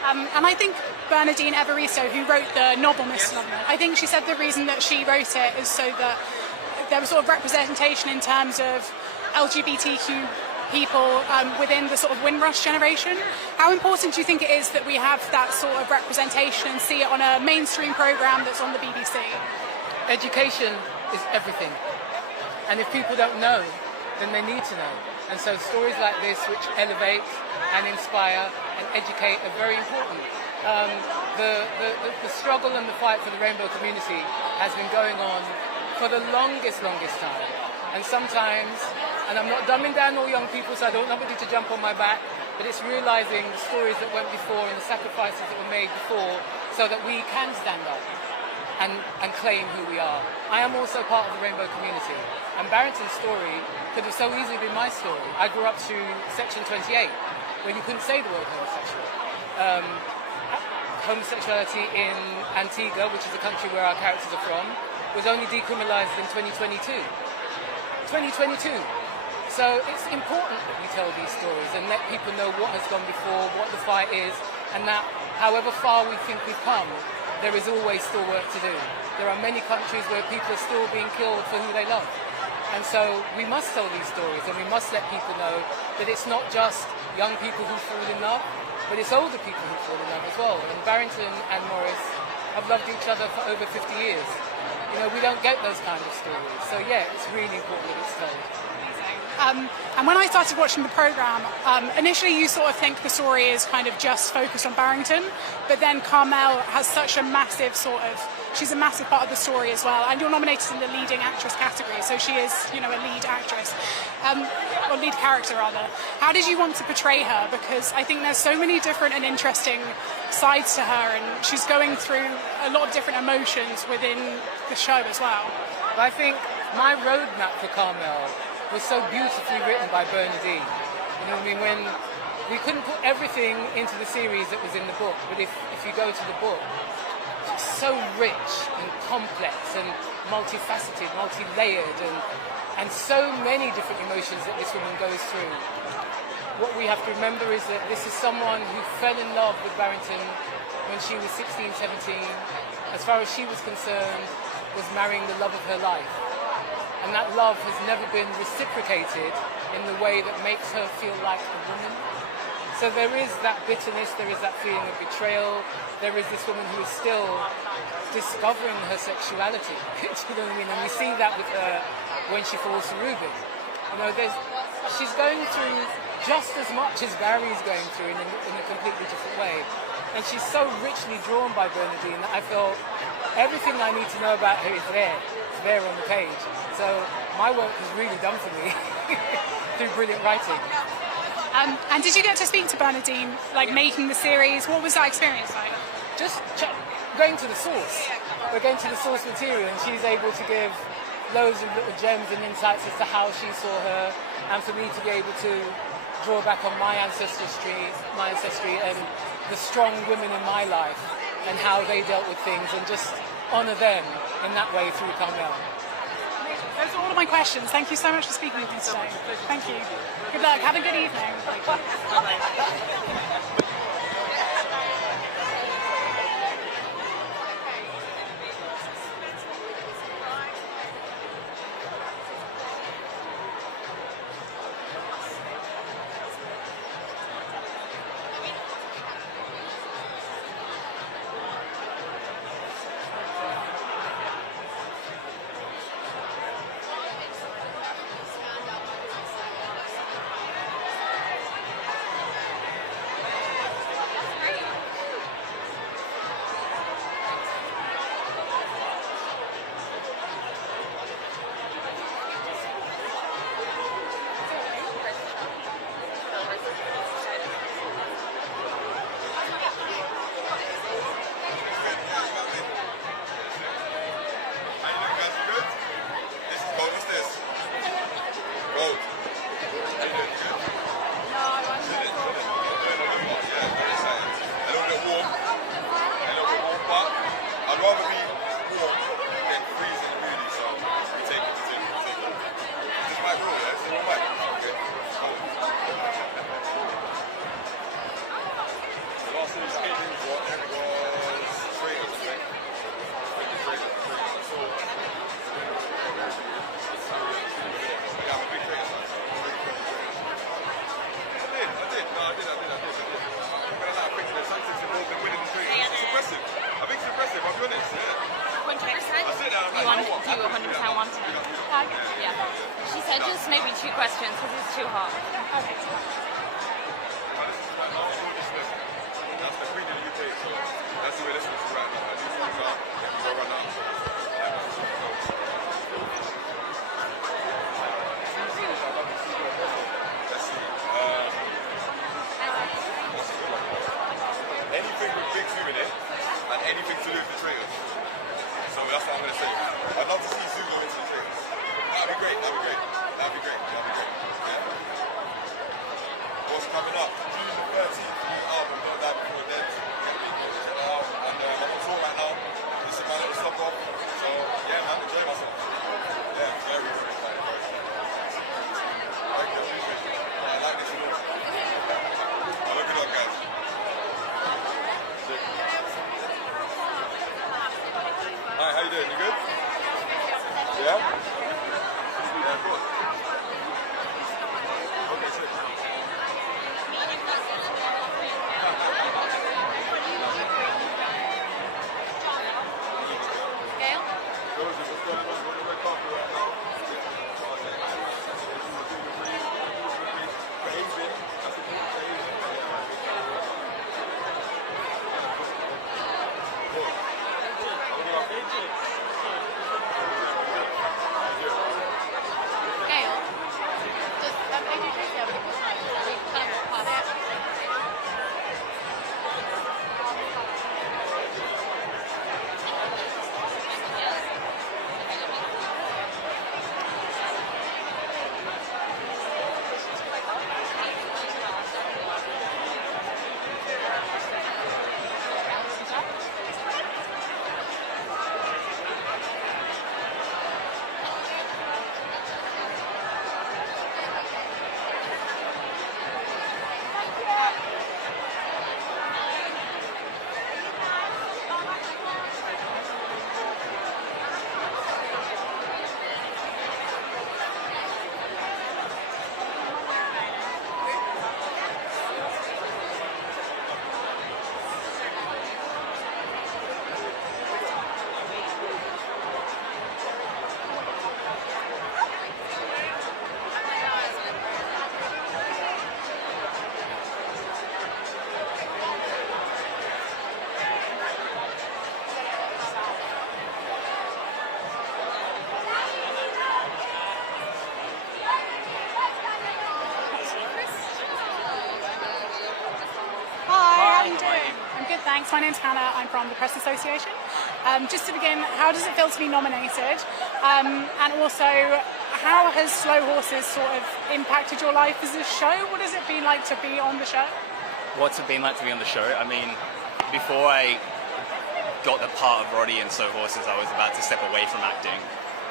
And I think Bernardine Evaristo, who wrote the novel Mr. Loverman, I think she said the reason that she wrote it is so that there was sort of representation in terms of LGBTQ people within the sort of Windrush generation. How important do you think it is that we have that sort of representation and see it on a mainstream programme that's on the BBC? Education is everything. And if people don't know, then they need to know. And so stories like this, which elevate and inspire and educate, are very important. The struggle and the fight for the rainbow community has been going on for the longest time. And sometimes, and I'm not dumbing down all young people, so I don't want nobody to jump on my back, but it's realising the stories that went before and the sacrifices that were made before so that we can stand up and claim who we are. I am also part of the rainbow community, and Barrington's story could have so easily been my story. I grew up through Section 28, where you couldn't say the word homosexual. Homosexuality in Antigua, which is the country where our characters are from, was only decriminalised in 2022. So it's important that we tell these stories and let people know what has gone before, what the fight is, and that however far we think we've come, there is always still work to do. There are many countries where people are still being killed for who they love. And so we must tell these stories, and we must let people know that it's not just young people who fall in love, but it's older people who fall in love as well. And Barrington and Morris have loved each other for over 50 years. You know, we don't get those kind of stories. So yeah, it's really important that it's told. And when I started watching the programme, initially you sort of think the story is kind of just focused on Barrington, but then Carmel has such a massive she's a massive part of the story as well, and you're nominated in the leading actress category, so she is, you know, a lead actress, or lead character rather. How did you want to portray her? Because I think there's so many different and interesting sides to her, and she's going through a lot of different emotions within the show as well. I think my roadmap for Carmel was so beautifully written by Bernardine. You know what I mean? When we couldn't put everything into the series that was in the book, but if you go to the book, it's so rich and complex and multifaceted, multi-layered, and so many different emotions that this woman goes through. What we have to remember is that this is someone who fell in love with Barrington when she was 16, 17. As far as she was concerned, was marrying the love of her life. And that love has never been reciprocated in the way that makes her feel like a woman. So there is that bitterness, there is that feeling of betrayal, there is this woman who is still discovering her sexuality. You know what I mean? And we see that with her when she falls to Ruben. You know, she's going through just as much as Barry's going through in a completely different way. And she's so richly drawn by Bernardine that I felt everything I need to know about her is there. It's there on the page. So my work was really done for me through brilliant writing. And did you get to speak to Bernardine, like making the series? What was that experience like? Just going to the source. We're going to the source material, and she's able to give loads of little gems and insights as to how she saw her, and for me to be able to draw back on my ancestry and the strong women in my life and how they dealt with things, and just honour them in that way through Carmel. Those are all of my questions. Thank you so much for speaking with me today. Thank you. Good luck. Have a good evening. you 100% want to know? Yeah. She said just maybe 2 questions because it's too hot. Okay. That's the Queen of the UK, so that's the way this is right now. I need to go right now. Let's see. Anything with Big Zoo in it, and anything to do with the trailers. So that's what I'm going to say. I'd love to see Zoo go into the trailers. That'd be great, that'd be great. That'd be great, that'd be great. Yeah. What's coming up? June the 13th, new album, Not That Before Dead. Check that out. And I'm on tour right now. This is my little stop off. So yeah, man, enjoy myself. Yeah, very, very excited. Thank you, appreciate it. I like this a lot. Well, look it up, guys. Hi, how you doing? You good? Yeah? Yeah, of course. Okay, sick. Gail? Rosie, what's going on? We're on the red carpet right now. Behaving. That's important, behaving. Gail? Does AJ Tracy have any more time? Are we kind of past it? Thanks. My name's Hannah. I'm from the Press Association. Just to begin, how does it feel to be nominated? And also, how has Slow Horses sort of impacted your life as a show? What has it been like to be on the show? What's it been like to be on the show? I mean, before I got the part of Roddy in Slow Horses, I was about to step away from acting.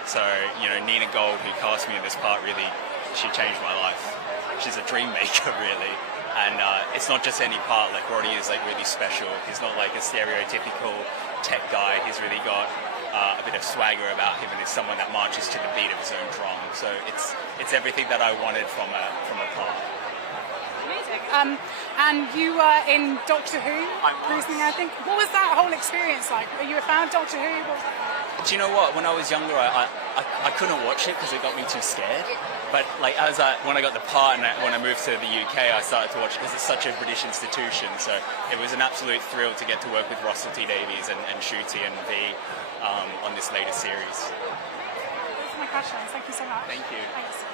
So, you know, Nina Gold, who cast me in this part, really, she changed my life. She's a dream maker, really. And it's not just any part, like Roddy is like really special. He's not like a stereotypical tech guy. He's really got a bit of swagger about him, and he's someone that marches to the beat of his own drum. So it's everything that I wanted from a part. Amazing. And you were in Doctor Who recently, I think. What was that whole experience like? Are you a fan of Doctor Who? What was that? Do you know what? When I was younger, I couldn't watch it because it got me too scared. But like when I got the part and when I moved to the UK, I started to watch it because it's such a British institution. So it was an absolute thrill to get to work with Russell T Davies and Shooty and V on this latest series. Those are my questions. Thank you so much. Thank you. Thanks.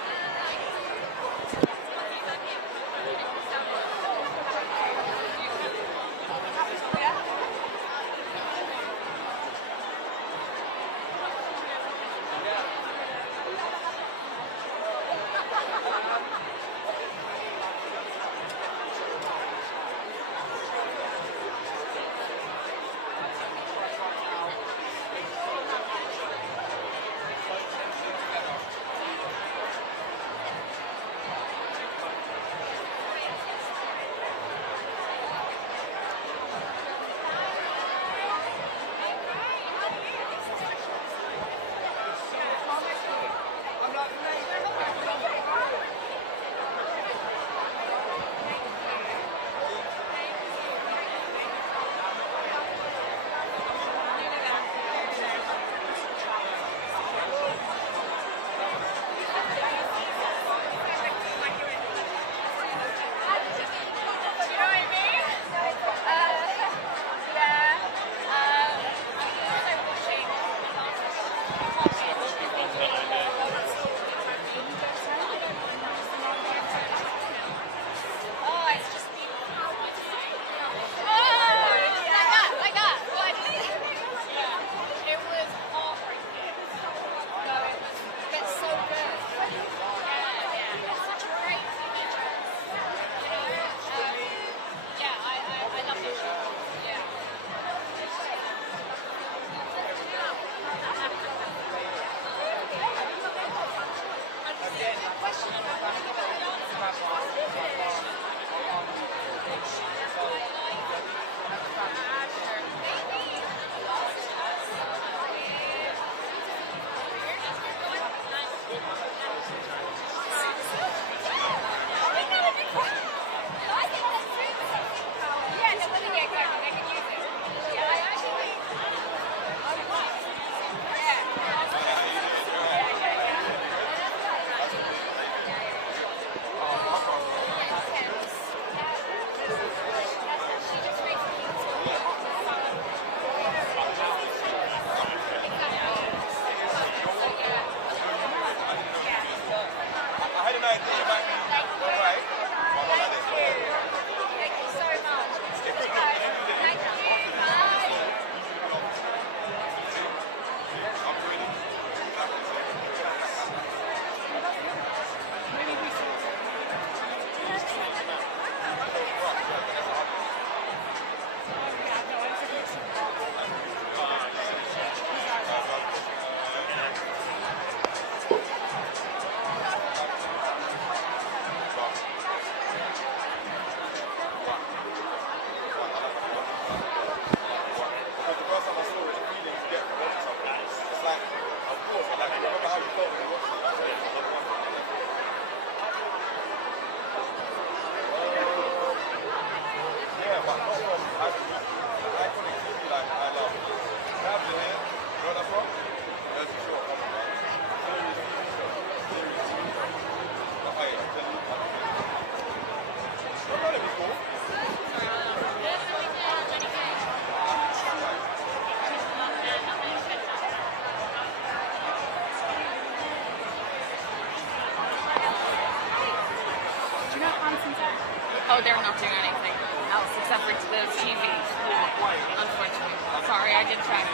you know Hanson Tech? Oh, they're not doing anything else except for the TV, unfortunately. Sorry, I did check.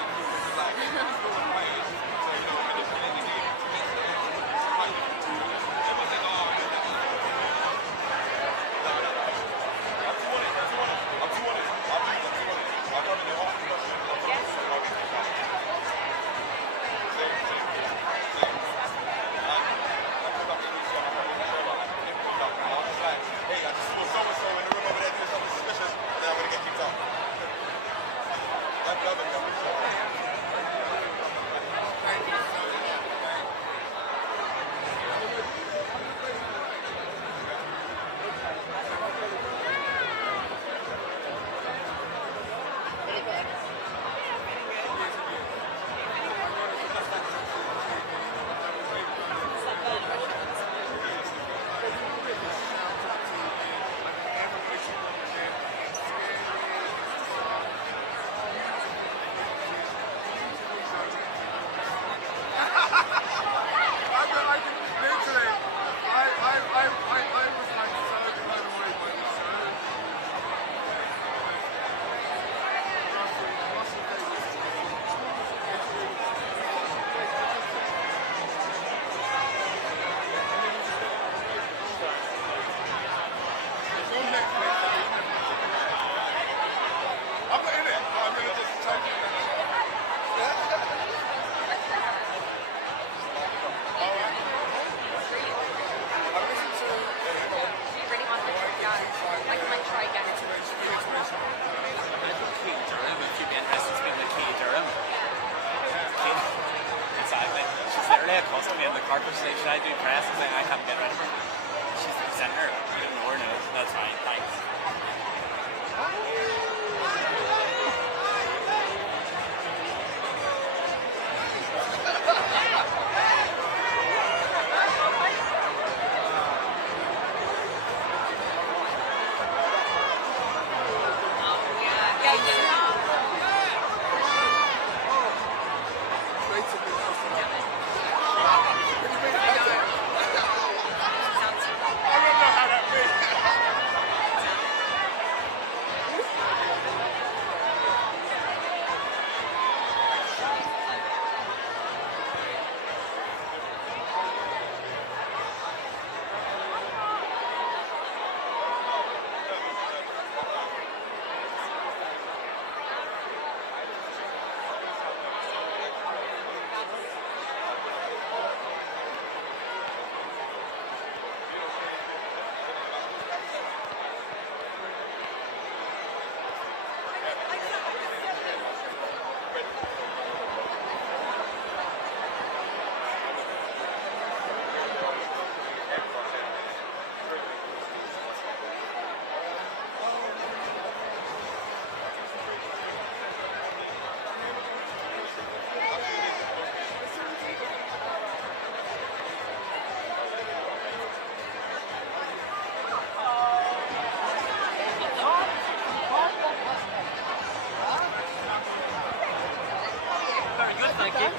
Accosted me in the car station. I do press and I can't get rid of her. She's the presenter. I didn't know her now. That's fine. Thanks.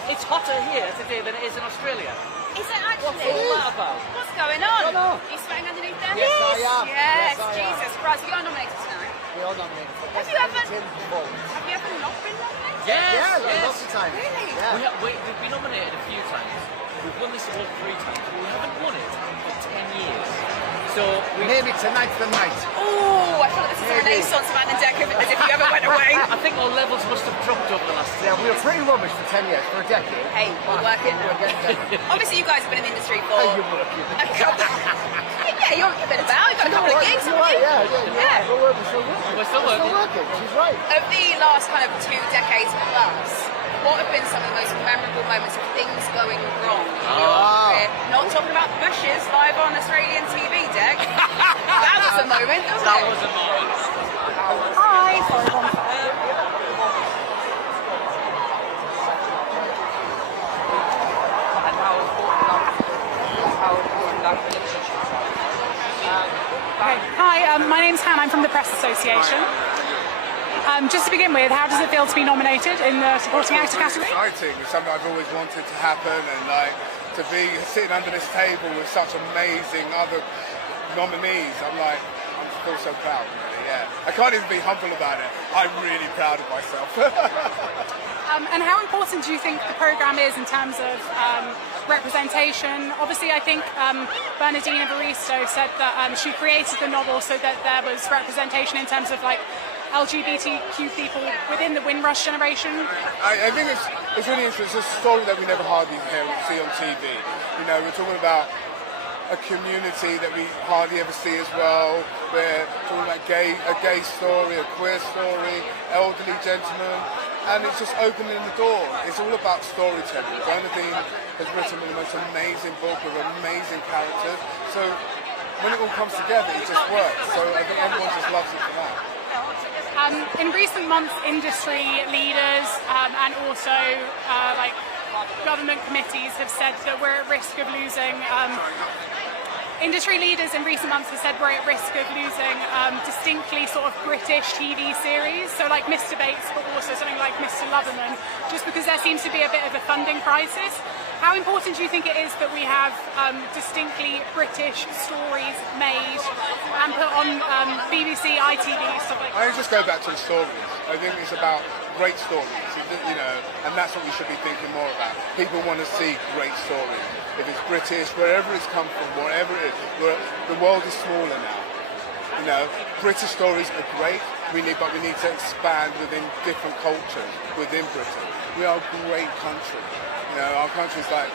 It's hotter here today than it is in Australia. Is it actually? What's all that about? What's going on? I don't know. Are you sweating underneath them? Yes, I am. Yes, Yes, I am. Jesus Christ. You are nominated tonight. We are nominated for Have Best you ever- Editing Performance. Have you ever not been nominated? Yes, Yeah, yes. lots of times. Really? Yeah. We've been nominated a few times. We've won this award 3 times, but we haven't won it for 10 years. So maybe tonight's the night. Oh, I feel like this is a Maybe. renaissance of Anna Deck, as if you ever went away. I think our levels must have dropped over the last 10 Yeah, we were pretty rubbish for 10 years, for a decade. Hey, we're working. We're getting better. Obviously, you guys have been in the industry for. Hey, you're working. Yeah, you've been about. You've got a couple of gigs, You're haven't right, you? yeah. We're still working. We're still working. She's right. Of the last kind of 2 decades plus, what have been some of the most memorable moments of things going wrong in your career? Not talking about Bushes live on Australian TV, Deck. That was a moment, wasn't it? That was a moment. Hi. Sorry, one sec. Okay. Hi, my name's Hannah. I'm from the Press Association. Just to begin with, how does it feel to be nominated in the supporting actor category? Exciting. It's something I've always wanted to happen, and like to be sitting under this table with such amazing other nominees, I'm like, I'm still so proud, really, yeah. I can't even be humble about it. I'm really proud of myself. And how important do you think the programme is in terms of representation? Obviously, I think Bernardine Evaristo said that she created the novel so that there was representation in terms of like LGBTQ people within the Windrush generation. I think it's really interesting. It's a story that we never hardly see on TV. You know, we're talking about a community that we hardly ever see as well. We're talking about a gay story, a queer story, elderly gentlemen, and it's just opening the door. It's all about storytelling. Bernardine has written the most amazing book with amazing characters. So when it all comes together, it just works. So I think everyone just loves it for that. In recent months, industry leaders and also like government committees have said that we're at risk of losing. Industry leaders in recent months have said we're at risk of losing distinctly sort of British TV series, so like Mr. Bates, but also something like Mr. Loverman, just because there seems to be a bit of a funding crisis. How important do you think it is that we have distinctly British stories made and put on BBC, ITV, stuff like that? I just go back to the stories. I think it's about great stories, you know, and that's what we should be thinking more about. People want to see great stories. If it's British, wherever it's come from, wherever it is, the world is smaller now. You know, British stories are great, but we need to expand within different cultures within Britain. We are a great country. You know, our country's like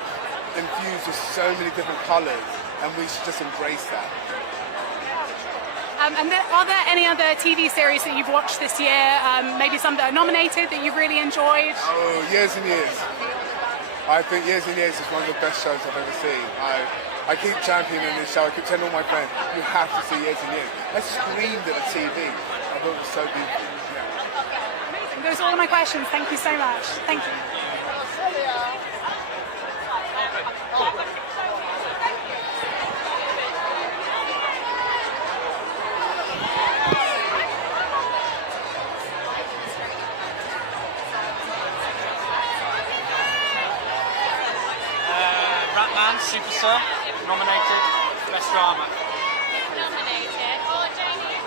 infused with so many different colours, and we should just embrace that. And are there any other TV series that you've watched this year, maybe some that are nominated that you've really enjoyed? Oh, Years and Years. I think Years and Years is one of the best shows I've ever seen. I keep championing this show. I keep telling all my friends, you have to see Years and Years. I screamed at the TV. I thought it was so beautiful. Yeah. Amazing. Those are all of my questions. Thank you so much. Thank you. Ratman, Superstar, nominated, Best Drama. Nominated. Oh, Jamie.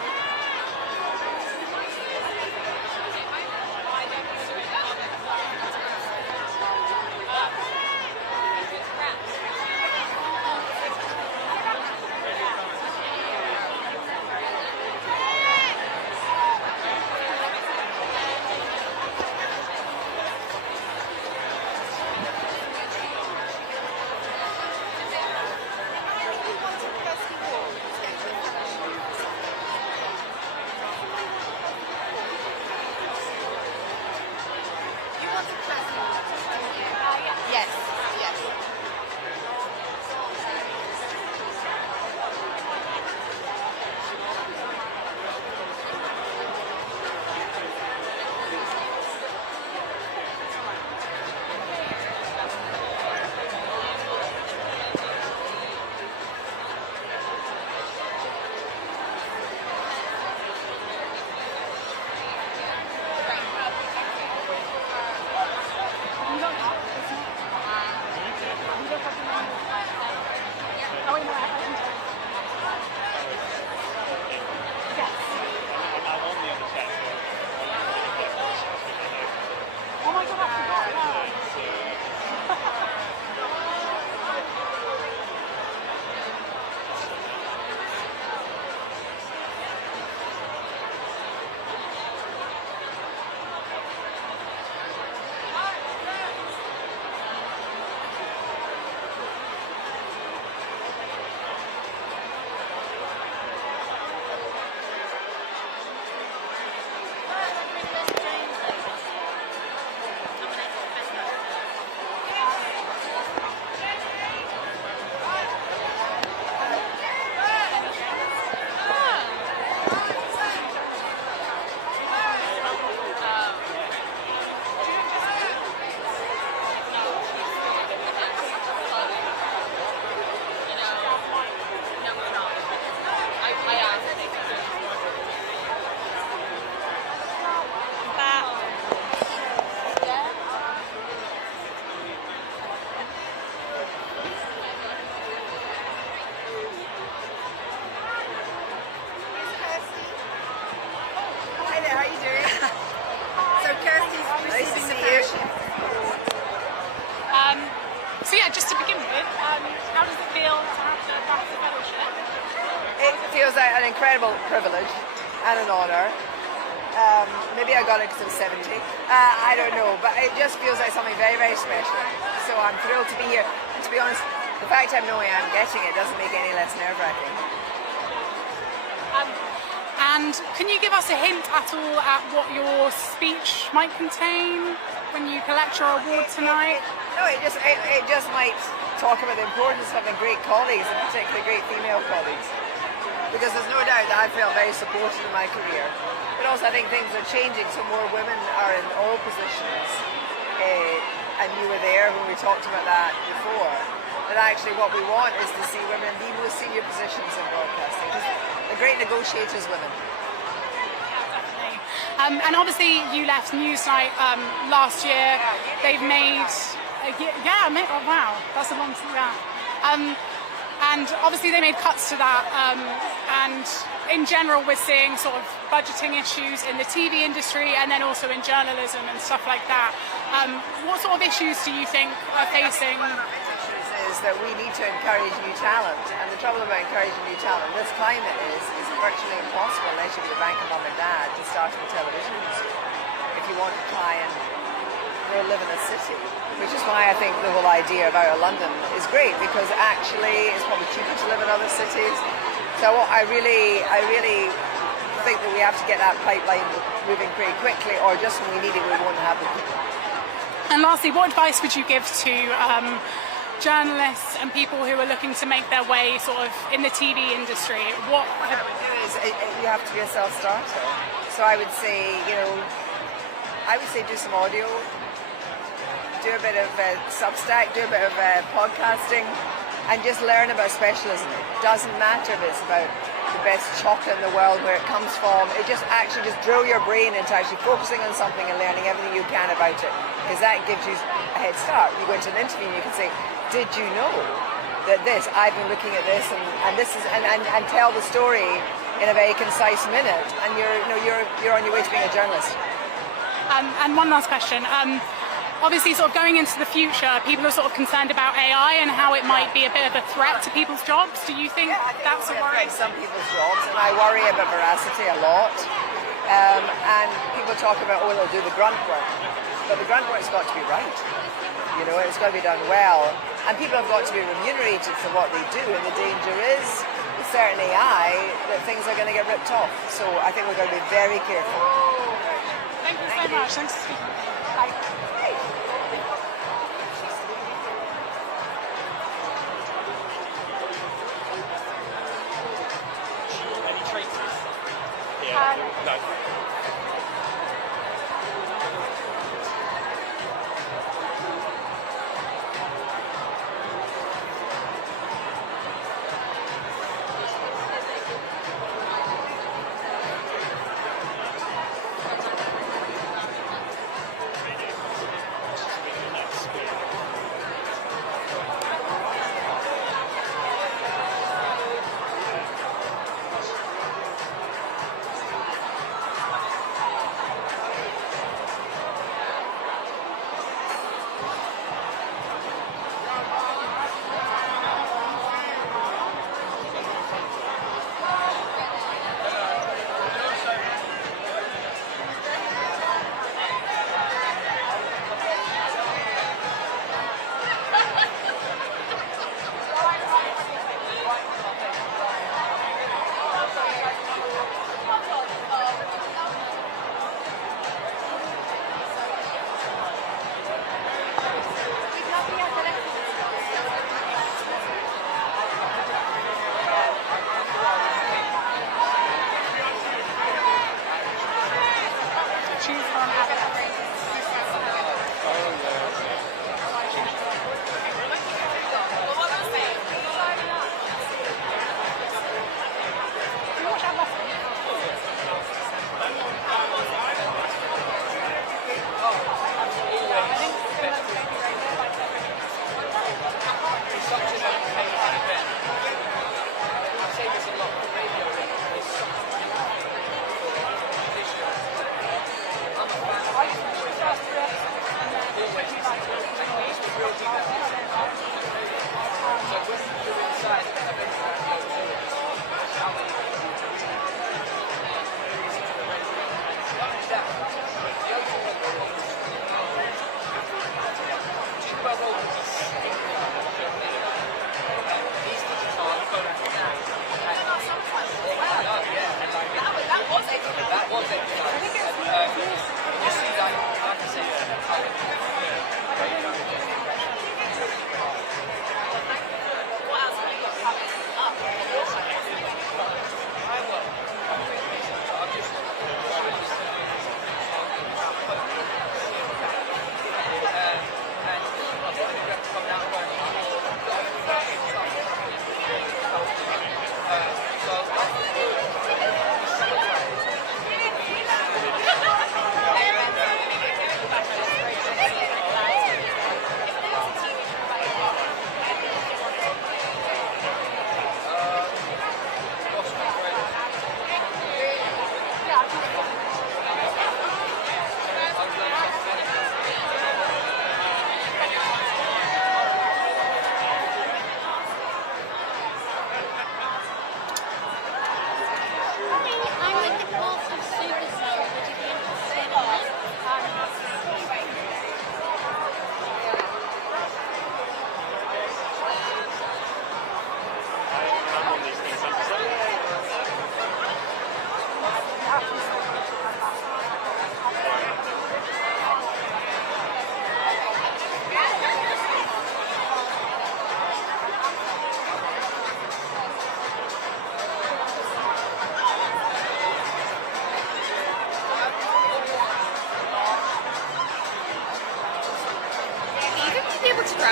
incredible privilege and an honour. Maybe I got it because I'm 70. I don't know, but it just feels like something very, very special. So I'm thrilled to be here. And to be honest, the fact I'm knowing I'm getting it doesn't make it any less nerve-wracking. And can you give us a hint at all at what your speech might contain when you collect your award tonight? No, it just might talk about the importance of having great colleagues, and particularly great female colleagues. Because there's no doubt that I felt very supported in my career. But also I think things are changing, so more women are in all positions. And you were there when we talked about that before. But actually what we want is to see women in the most senior positions in broadcasting. Because they're great negotiators, women. And obviously you left Newsnight last year. They've made, oh wow, that's a long time. And obviously they made cuts to that. And in general, we're seeing sort of budgeting issues in the TV industry and then also in journalism and stuff like that. What sort of issues do you think are facing? Is that we need to encourage new talent, and the trouble about encouraging new talent in this climate is virtually impossible unless you've got the bank of mum and dad to start in the television industry if you want to try and live in a city, which is why I think the whole idea of Out of London is great, because actually it's probably cheaper to live in other cities. So I really think that we have to get that pipeline moving pretty quickly, or just when we need it we won't have the people. And lastly, what advice would you give to journalists and people who are looking to make their way sort of in the TV industry? What I would do is you have to be a self-starter. So I would say, do some audio, do a bit of Substack, do a bit of podcasting, and just learn about specialism. It doesn't matter if it's about the best chocolate in the world, where it comes from. It just drill your brain into actually focusing on something and learning everything you can about it, because that gives you a head start. You go into an interview and you can say, did you know that this, I've been looking at this and this is, and tell the story in a very concise minute, and you're on your way to being a journalist. And one last question. Obviously, sort of going into the future, people are sort of concerned about AI and how it might be a bit of a threat to people's jobs. Do you think that's a worry? Some people's jobs, and I worry about veracity a lot. And people talk about, it'll do the grunt work, but the grunt work's got to be right. It's got to be done well, and people have got to be remunerated for what they do. And the danger is, with certain AI, that things are going to get ripped off. So I think we're going to be very careful. Thank you so much. Thanks. Bye. Any traitors? Yeah. No.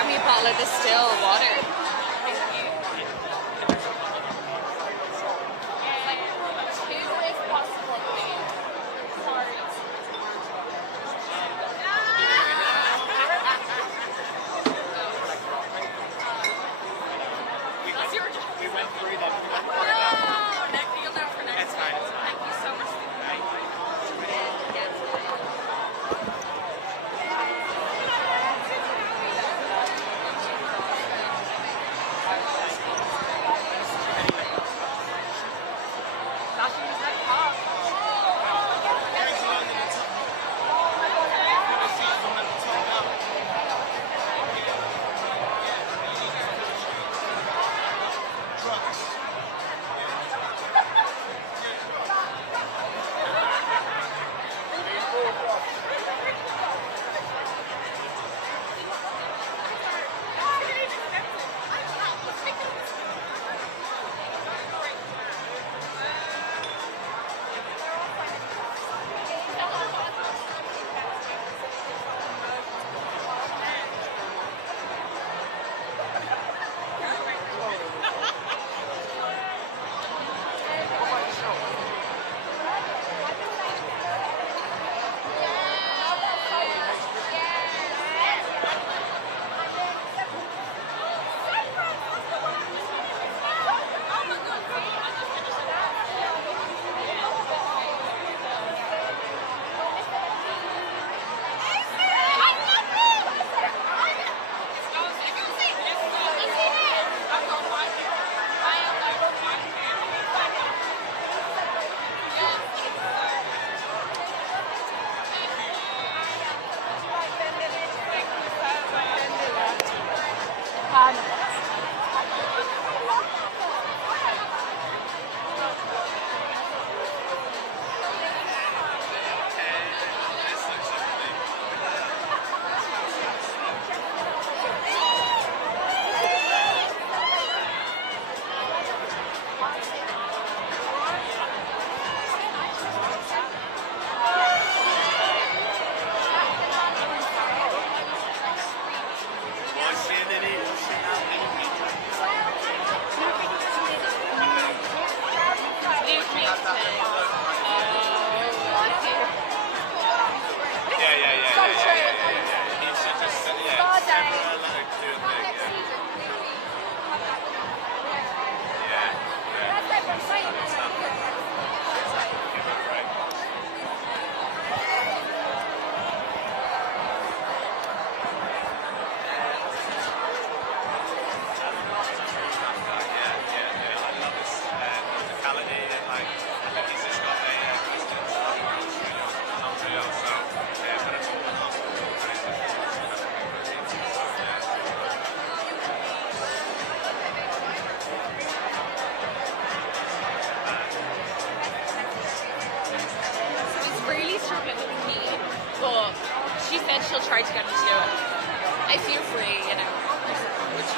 grab me a bottle of distilled water. We went through them. It's fine, it's fine. Thank you so much. She said she'll try to get me to do it. I feel free, you know. Which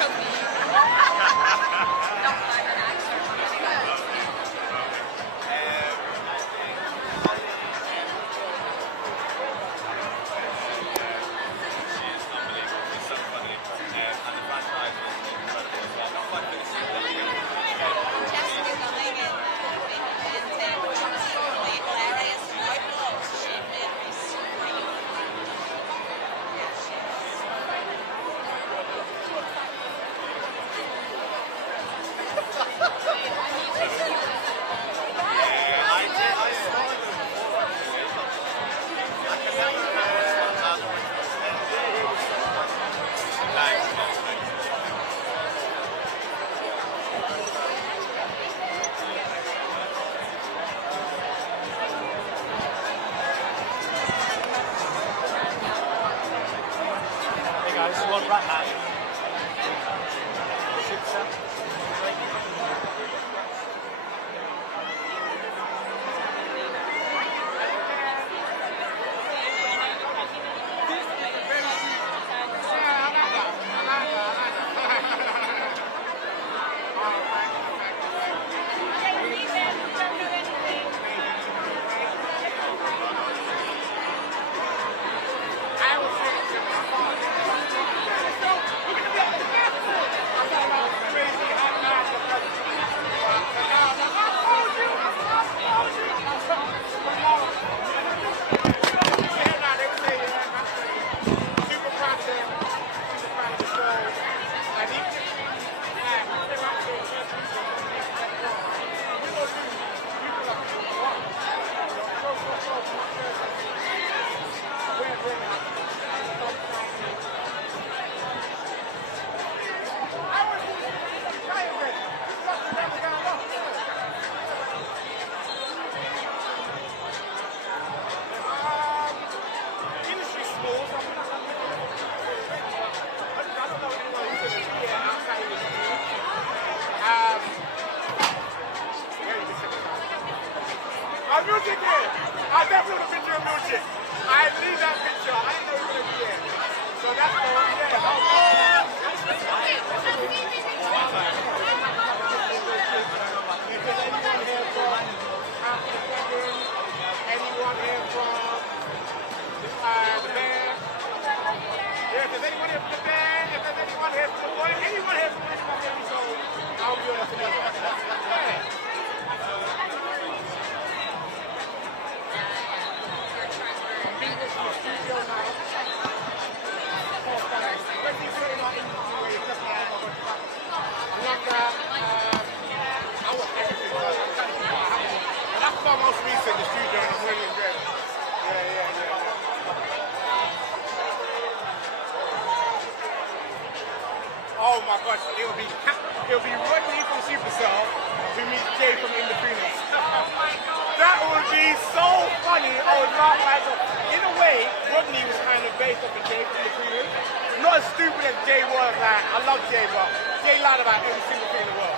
Music here. I definitely want a picture of music. I need that picture. I didn't know you were going to be here. So that's all. Anyone here from the band? Yeah, if there's anyone here from the band, if there's anyone here from the boy, anyone here from the band, so I'll be honest with you. Yeah. That's my most recent in the studio and I'm really enjoying it. Yeah. Oh my gosh, it'll be Rodney from Supercell who meets Jay from In Between Us. That would be so funny. I would laugh like that. In a way, Rodney was kind of based off of Jay from In Between Us. Not as stupid as Jay was. Like, I love Jay, but Jay lied about every single thing in the world.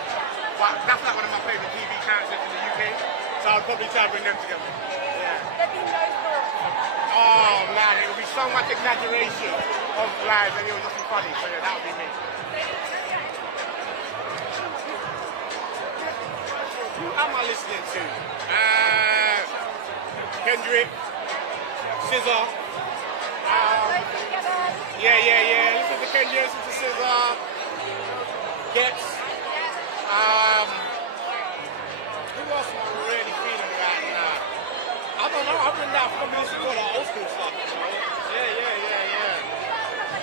But that's like one of my favorite TV characters in the UK. So I'll probably try to bring them together. Yeah. Oh man, it would be so much exaggeration of lives and it would just be funny. So yeah, that would be me. Who am I listening to? Kendrick, SZA. Yeah. Listen to Kendrick, listen to SZA. Gets. Who else am I really feeling right now? I don't know. Other than that, I'm probably listening to all the old school stuff. Yeah.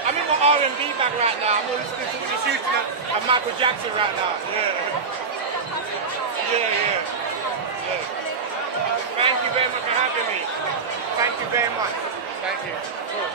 I'm in my R&B bag right now. I'm listening to Whitney Houston and Michael Jackson right now. Yeah. Thank you very much for having me. Thank you very much. Thank you. Cool.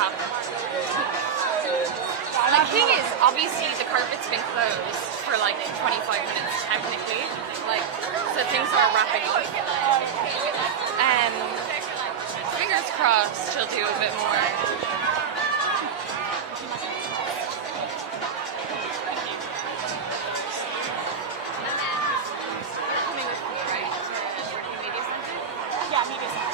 happen. And the thing is, obviously the carpet's been closed for like 25 minutes technically, like, so things are wrapping up. And fingers crossed she'll do a bit more. Yeah, media center.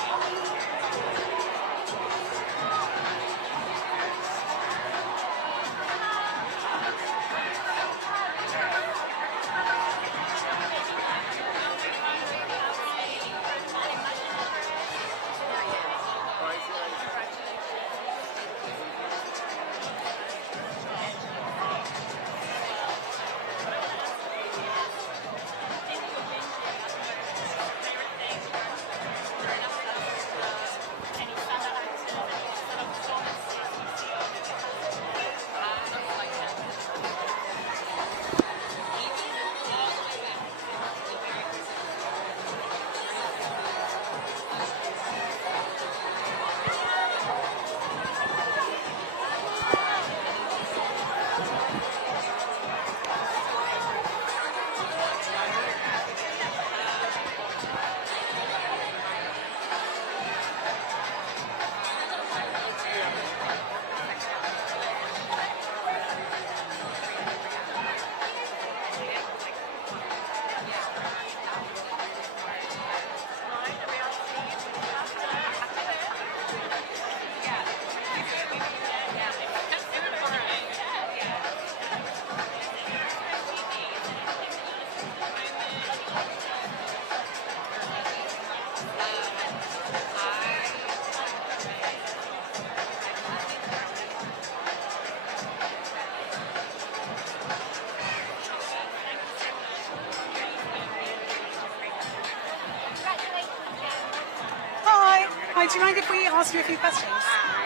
Hi, do you mind if we ask you a few questions?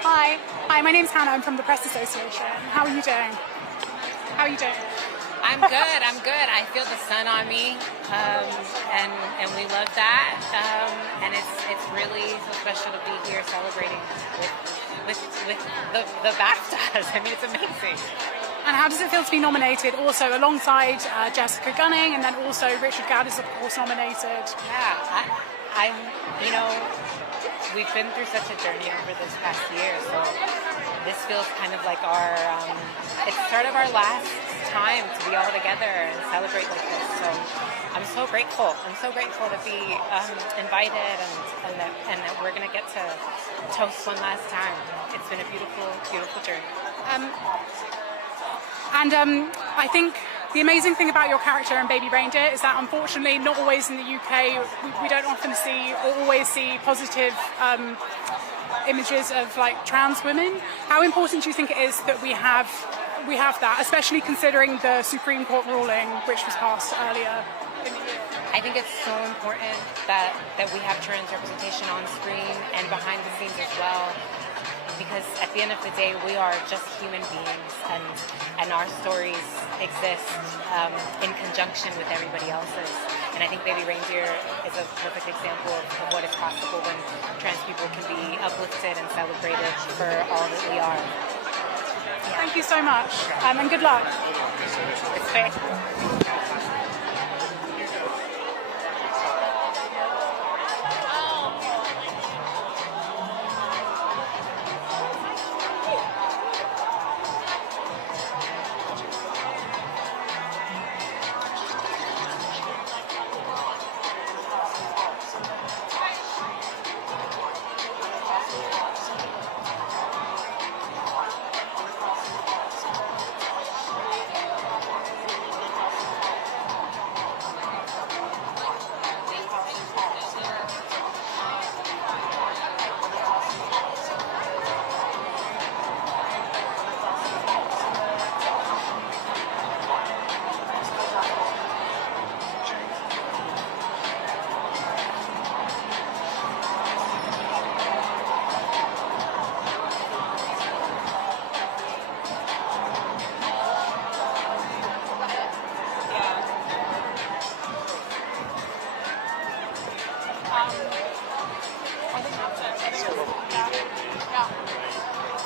Hi. Hi, my name's Hannah. I'm from the Press Association. How are you doing? How are you doing? I'm good. I'm good. I feel the sun on me, and we love that. And it's really so special to be here celebrating with the Baftas. I mean, it's amazing. And how does it feel to be nominated also alongside Jessica Gunning, and then also Richard Gadd is of course nominated? Yeah, I'm. You know, we've been through such a journey over this past year, so this feels kind of like our. It's sort of our last time to be all together and celebrate like this. So I'm so grateful. I'm so grateful to be invited and that we're gonna get to toast one last time. It's been a beautiful, beautiful journey. I think the amazing thing about your character in Baby Reindeer is that unfortunately not always in the UK we don't often see or always see positive images of like trans women. How important do you think it is that we have that, especially considering the Supreme Court ruling which was passed earlier in the year? I think it's so important that we have trans representation on screen and behind the scenes as well, because at the end of the day we are just human beings, and our stories exist in conjunction with everybody else's. And I think Baby Reindeer is a perfect example of what is possible when trans people can be uplifted and celebrated for all that we are. Yeah. Thank you so much, and good luck. It's fair.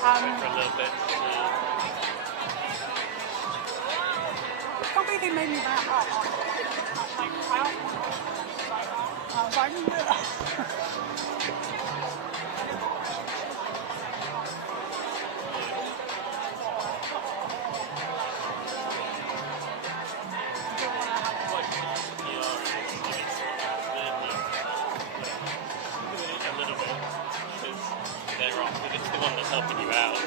for a little bit. I can't believe they made me that up. I was like, A little bit, because they're off. If it's the one that's helping you out,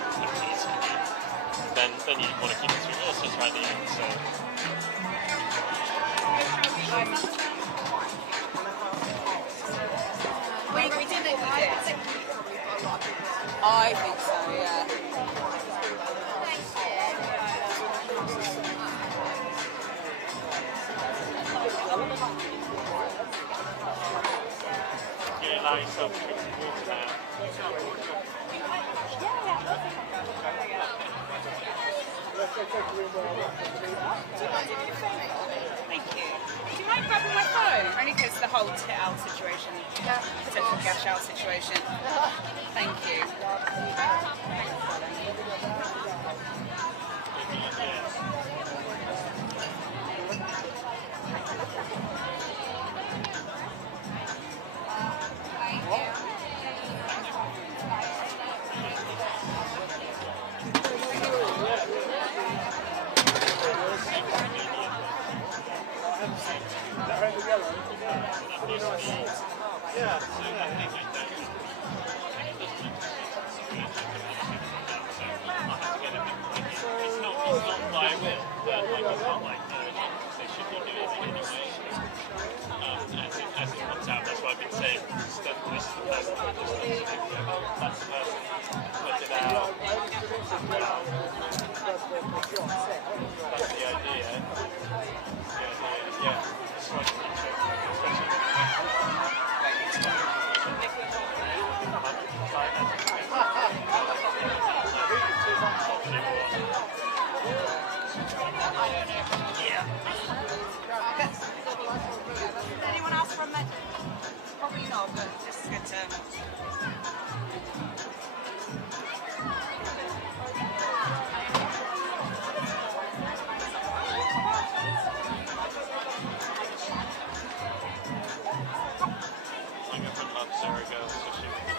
then you want to keep it through. Well, it's just right at the end, so. We did it, we did. I think so, yeah. You allow yourself to drink some water now. Thank you. Do you mind grabbing my phone? Only because the whole tit out situation, potential gash out situation. Thank you. It's not by will, but like it's not like they should be doing it anyway. As it comes out, that's why I've been saying stuff. This is the person that just that's the person put it out. That's the idea. Yeah. It's like Anyone else from that? Probably not, but this is good to. I'm going to love Sarah Girls, so she would be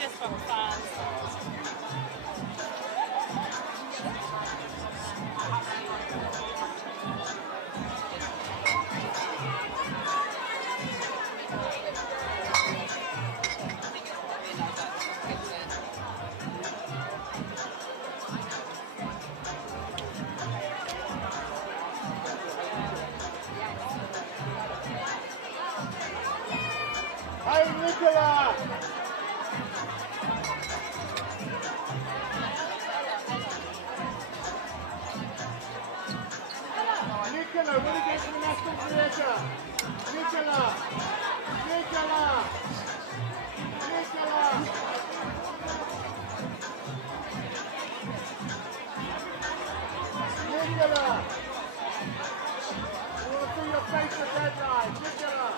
Just from fans. Hey, Nicola! Nicola, what is it from the National Theatre? Nicola! Nicola! Nicola! Nicola! We want to see your face at deadline. Nicola!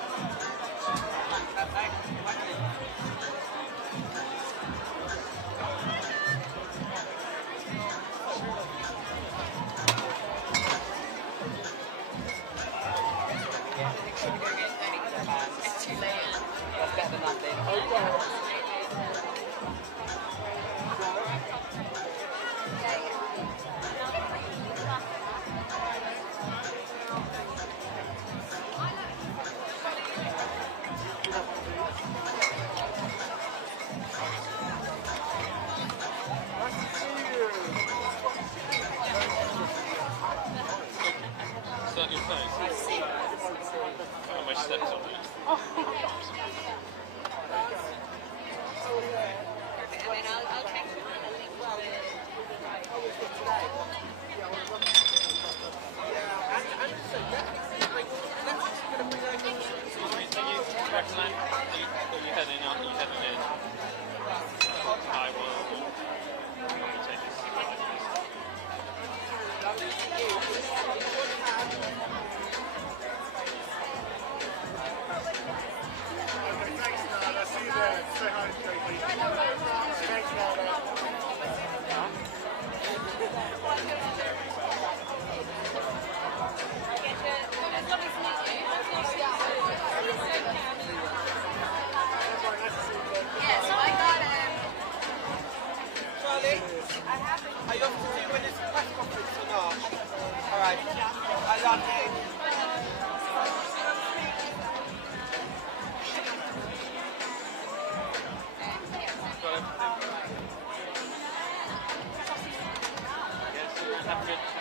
It's too late. That's better than nothing. Is that your face? How much steps on it? Are you off to do when it's a press conference or not? Alright. I love you. Yes, have a good